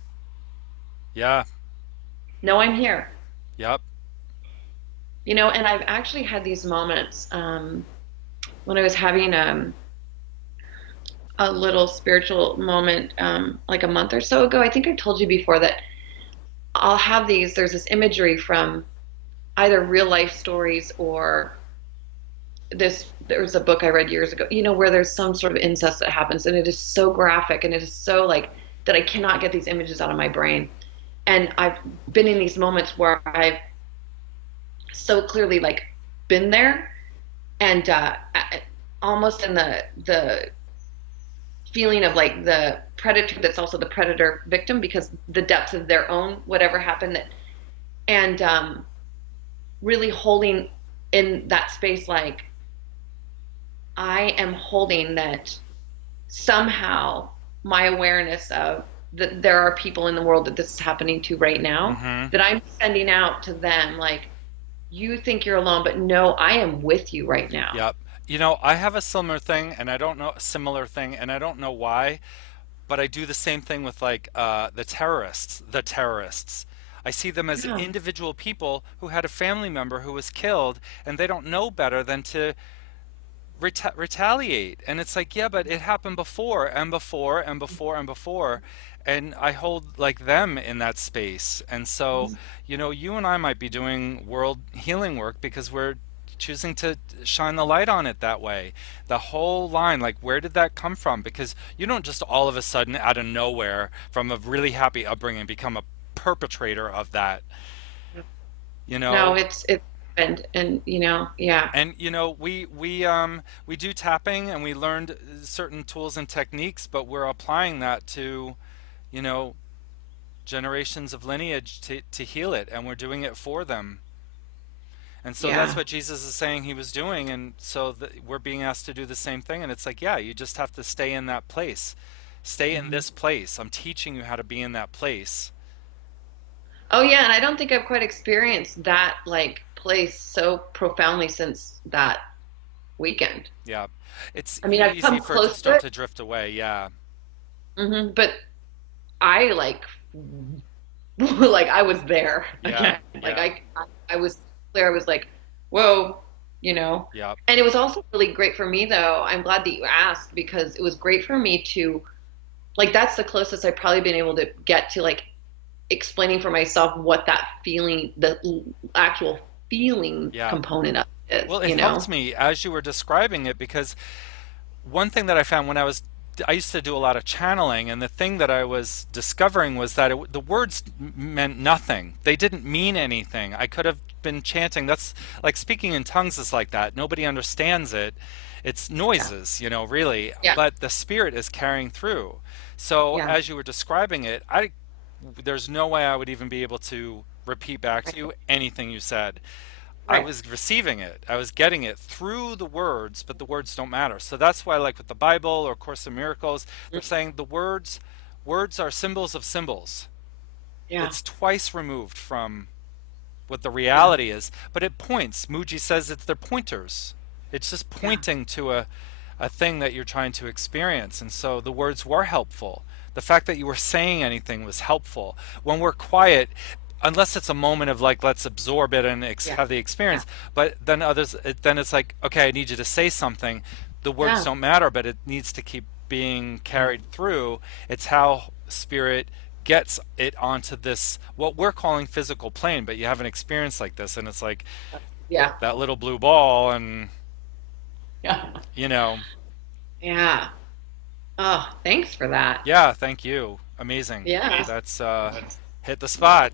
Yeah. know I'm here Yep. and I've actually had these moments when I was having a little spiritual moment like a month or so ago. I think I told you before that I'll have there's this imagery from either real life stories or there was a book I read years ago, where there's some sort of incest that happens and it is so graphic and it is so like that I cannot get these images out of my brain. And I've been in these moments where I've so clearly like been there and almost in the feeling of like the predator that's also the predator victim because the depths of their own whatever happened that and really holding in that space like I am holding that somehow my awareness of that there are people in the world that this is happening to right now Hmm. that I'm sending out to them like you think you're alone but no I am with you right now. Yep. I have a similar thing, and I don't know why, but I do the same thing with like the terrorists. The terrorists. I see them as Yeah. individual people who had a family member who was killed, and they don't know better than to retaliate. And it's like, yeah, but it happened before and before and before and before. And I hold like them in that space. And so, you and I might be doing world healing work because we're choosing to shine the light on it that way. The whole line, like, where did that come from? Because you don't just all of a sudden, out of nowhere, from a really happy upbringing, become a perpetrator of that, you No, know? it's and yeah. And we do tapping and we learned certain tools and techniques, but we're applying that to, you know, generations of lineage to heal it, and we're doing it for them. And so that's Yeah. what Jesus is saying he was doing, and so we're being asked to do the same thing. And it's like, yeah, you just have to stay in that place. Stay in Mhm. this place. I'm teaching you how to be in that place. Oh yeah, and I don't think I've quite experienced that like place so profoundly since that weekend. Yeah. It's I mean, I've easy come for it to close to start it, to drift away. Yeah. but I like like I was there Yeah. again. Like Yeah. I was there. I was like, whoa, you know. Yeah. And it was also really great for me though. I'm glad that you asked because it was great for me to like that's the closest I've probably been able to get to like explaining for myself what that feeling, the actual feeling Yeah. component of it Well, is, it helped me as you were describing it because one thing that I found when I was I used to do a lot of channeling, and the thing that I was discovering was that the words meant nothing. They didn't mean anything. I could have been chanting. That's like speaking in tongues is like that. Nobody understands it. It's Yeah. noises, really. Yeah. But the spirit is carrying through. So Yeah. as you were describing it, there's no way I would even be able to repeat back to Right. you anything you said. I Right. was receiving it. I was getting it through the words, but the words don't matter. So that's why, like with the Bible or Course in Miracles, they're saying the words are symbols of symbols. Yeah. It's twice removed from what the Yeah. reality is, but it points. Muji says they're pointers. It's just Yeah. pointing to a thing that you're trying to experience. And so the words were helpful. The fact that you were saying anything was helpful. When we're quiet, unless it's a moment of like, let's absorb it and Yeah. have the Yeah. experience, but then then it's like, okay, I need you to say something. The words Yeah. don't matter, but it needs to keep being Yeah. carried through. It's how spirit gets it onto this what we're calling physical plane, but you have an experience like this and it's like Yeah. that little blue ball and Yeah. you know Yeah. Oh, thanks for that. yeah, thank you, amazing. Yeah. That's hit the spot.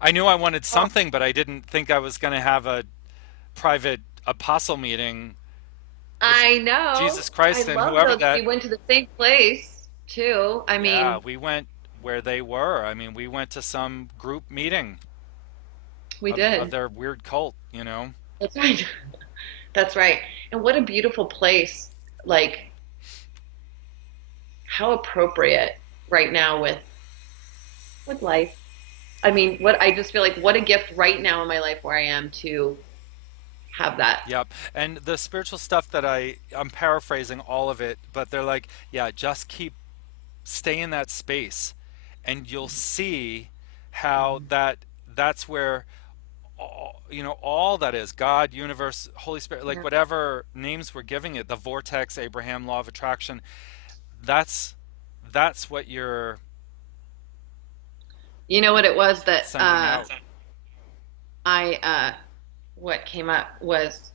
I knew I wanted Oh, something, but I didn't think I was going to have a private apostle meeting with I know. Jesus I Christ and love whoever though that that. we went to the same place too. I Yeah, mean, we went where they were. I mean, we went to some group meeting we of did. their weird cult. That's right. That's right. And what a beautiful place. Like, how appropriate right now with life. I mean, what I just feel like what a gift right now in my life where I am to have that. Yep. And the spiritual stuff that I'm paraphrasing all of it, but they're like, yeah, just stay in that space and you'll see how Mhm. that's where all that is God, universe, Holy Spirit, like Yeah. whatever names we're giving it, the vortex, Abraham, law of attraction, that's that's what you're You know what it was that sending out. I what came up was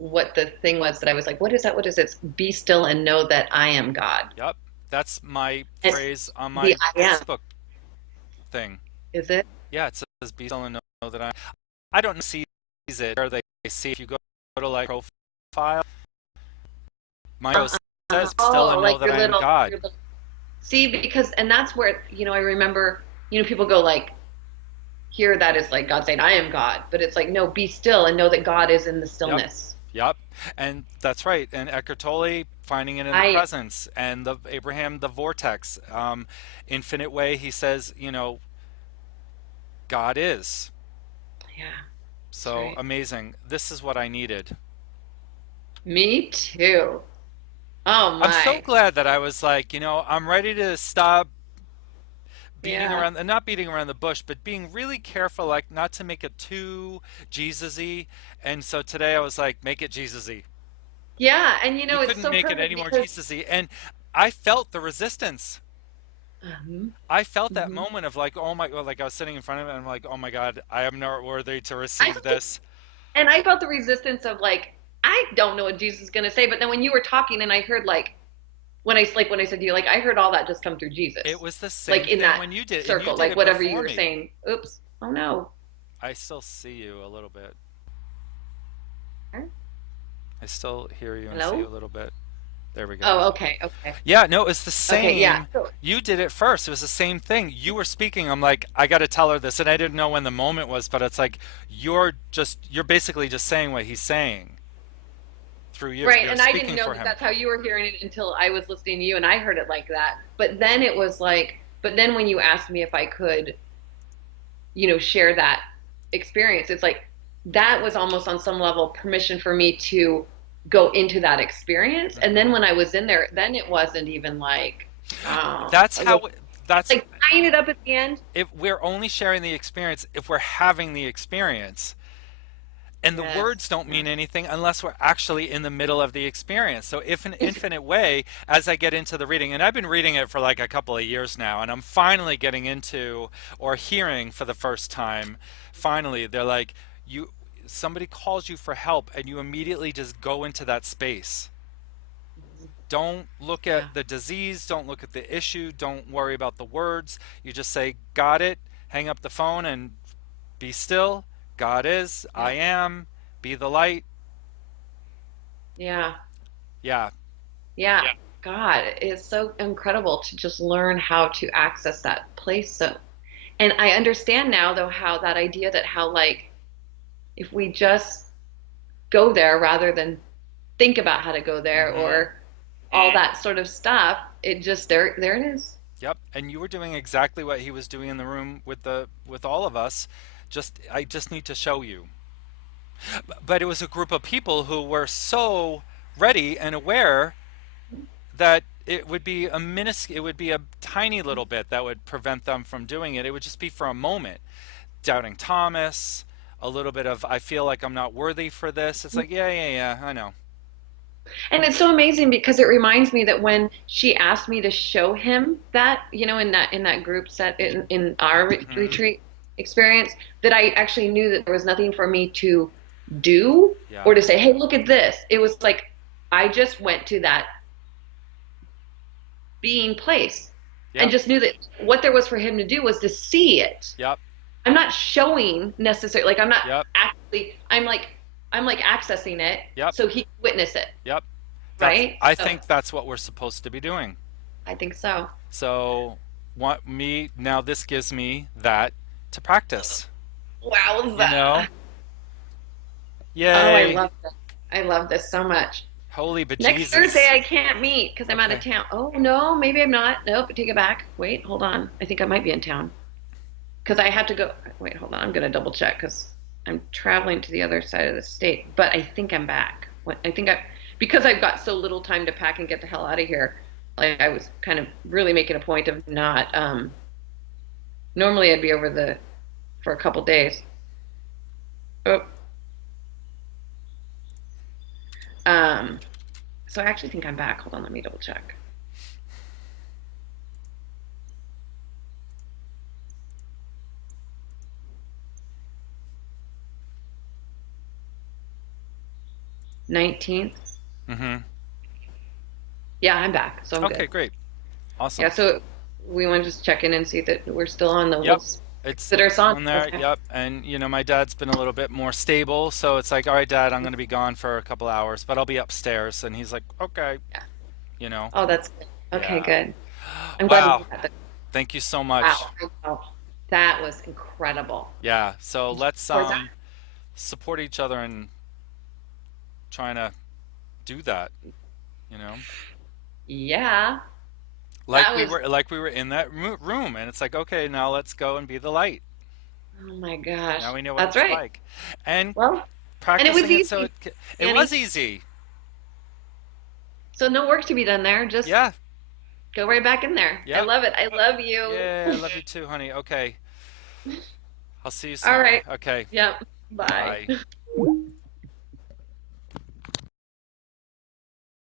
what the thing was that I was like, what is that? What is it? Be still and know that I am God. Yep. That's my And phrase on the my I am, Facebook thing. is it? Yeah, it says be still and know that I don't know if it or they see if you go to like profile, mine Uh, says be still oh, and know like that I am your God. little, see, because, and that's where, I remember, people go like, here that is like God saying, I am God. But it's like, no, be still and know that God is in the Yep. stillness. Yep. And that's right. And Eckhart Tolle finding it in the I, presence and the Abraham the vortex. Infinite way he says, God is. yeah, that's So right. amazing. This is what I needed. Me too. Oh I'm so my. glad that I was like, I'm ready to stop beating Yeah. around and not beating around the bush, but being really careful, like not to make it too Jesus-y. And so today I was like, make it Jesus-y. Yeah. And You it's couldn't so make it perfect any more because, Jesus-y. And I felt the resistance. um, I felt that mhm. moment of like, oh my, well, like I was sitting in front of it and I'm like, oh my God, I am not worthy to I receive felt this. And I felt the resistance of like, I don't know what Jesus is going to say. But then when you were talking and I heard like, when I said to you, like, I heard all that just come through It Jesus, was the same like in thing that when you did, and you circle, did like it whatever you before were me. saying. Oops. Oh no. I still see you a little bit. I still hear you and see you a Hello? little bit. There we go. Oh, okay. Okay. Yeah, no, it's the Okay. Yeah. same. So, You did it first. It was the same thing. You were speaking. I'm like, I got to tell her this. And I didn't know when the moment was, but it's like, you're basically just saying what he's saying through you. right. You're And I didn't speaking know for that him. that's how you were hearing it until I was listening to you and I heard it like that. But then it was like, but then when you asked me if I could, share that experience. It's like that was almost on some level permission for me to go into that experience. And then Hmm. when I was in there, then it wasn't even like, That's it was how, that's, like tying it up at the end. if we're only sharing the experience, if we're having the experience. And the Yes. words don't Yeah. mean anything unless we're actually in the middle of the experience. So, if an infinite way, as I get into the reading, and I've been reading it for like a couple of years now, and I'm finally getting into or hearing for the first time, finally, they're like, somebody calls you for help, and you immediately just go into that space. Don't look Yeah. at the disease, don't look at the issue, don't worry about the words. You just say, got it, hang up the phone and be still. God is, I Yeah. am, be the light. Yeah. Yeah. Yeah. God, it's so incredible to just learn how to access that place. So, and I understand now though how that idea that how like if we just go there rather than think about how to go there Mm-hmm. or all that sort of stuff, it just there it is. Yep. And you were doing exactly what he was doing in the room with all of us. Just I just need to show you. But it was a group of people who were so ready and aware that it would be it would be a tiny little bit that would prevent them from doing it. It would just be for a moment. Doubting Thomas, a little bit of I feel like I'm not worthy for this. It's like, yeah, yeah, yeah, I know. And it's so amazing because it reminds me that when she asked me to show him that, in that group set in our Hmm. retreat experience, that I actually knew that there was nothing for me to do Yeah. or to say, "Hey, look at this." It was like I just went to that being place and Yep. just knew that what there was for him to do was to see it. Yep. I'm not showing necessarily, like I'm not Yep. actually, I'm like accessing it Yep. so he can witness it, Yep. That's right? I So think that's what we're supposed to be doing. I think so. So what me now this gives me that to practice. You Wowza. know? Oh, I Yay. love this. I love this so much. Holy Next Thursday bejesus. I can't meet because I'm out of Okay. town. Oh no, maybe I'm not. Nope, take it back. Wait, hold on. I think I might be in town because I have to go. Wait, hold on. I'm gonna double check because I'm traveling to the other side of the state. But I think I'm back. I think I because I've got so little time to pack and get the hell out of here. Like I was kind of really making a point of not. Normally I'd be over the for a couple days. Oh, um. So I actually think I'm back. Hold on, let me double check. 19th. Mm-hmm. Yeah, I'm back, so I'm Okay, good. great. Yeah, Awesome. so we want to just check in and see that we're still on the Yep. we'll It's consider us on. on there. Okay. Yep. And my dad's been a little bit more stable, so it's like, all right, Dad, I'm going to be gone for a couple hours, but I'll be upstairs. And he's like, okay, Yeah. you know. Oh, that's good. Okay, Yeah. good. I'm glad Wow. you got that. Thank you so Wow. much. I know. That was incredible. Yeah. So let's Was that? support each other in trying to do that, you know. Yeah. Like That we was, were like we were in that room and it's like, okay, now let's go and be the light. oh my gosh. Now we know what That's it's right. like. And Well, and it was practicing it so easy, it was Annie. easy. So no work to be done there. Just Yeah. go right back in there. I Yep. love it. I love you. Yeah, I love you too, honey. Okay. I'll see you All soon. right. Okay. Yep. Bye. Bye.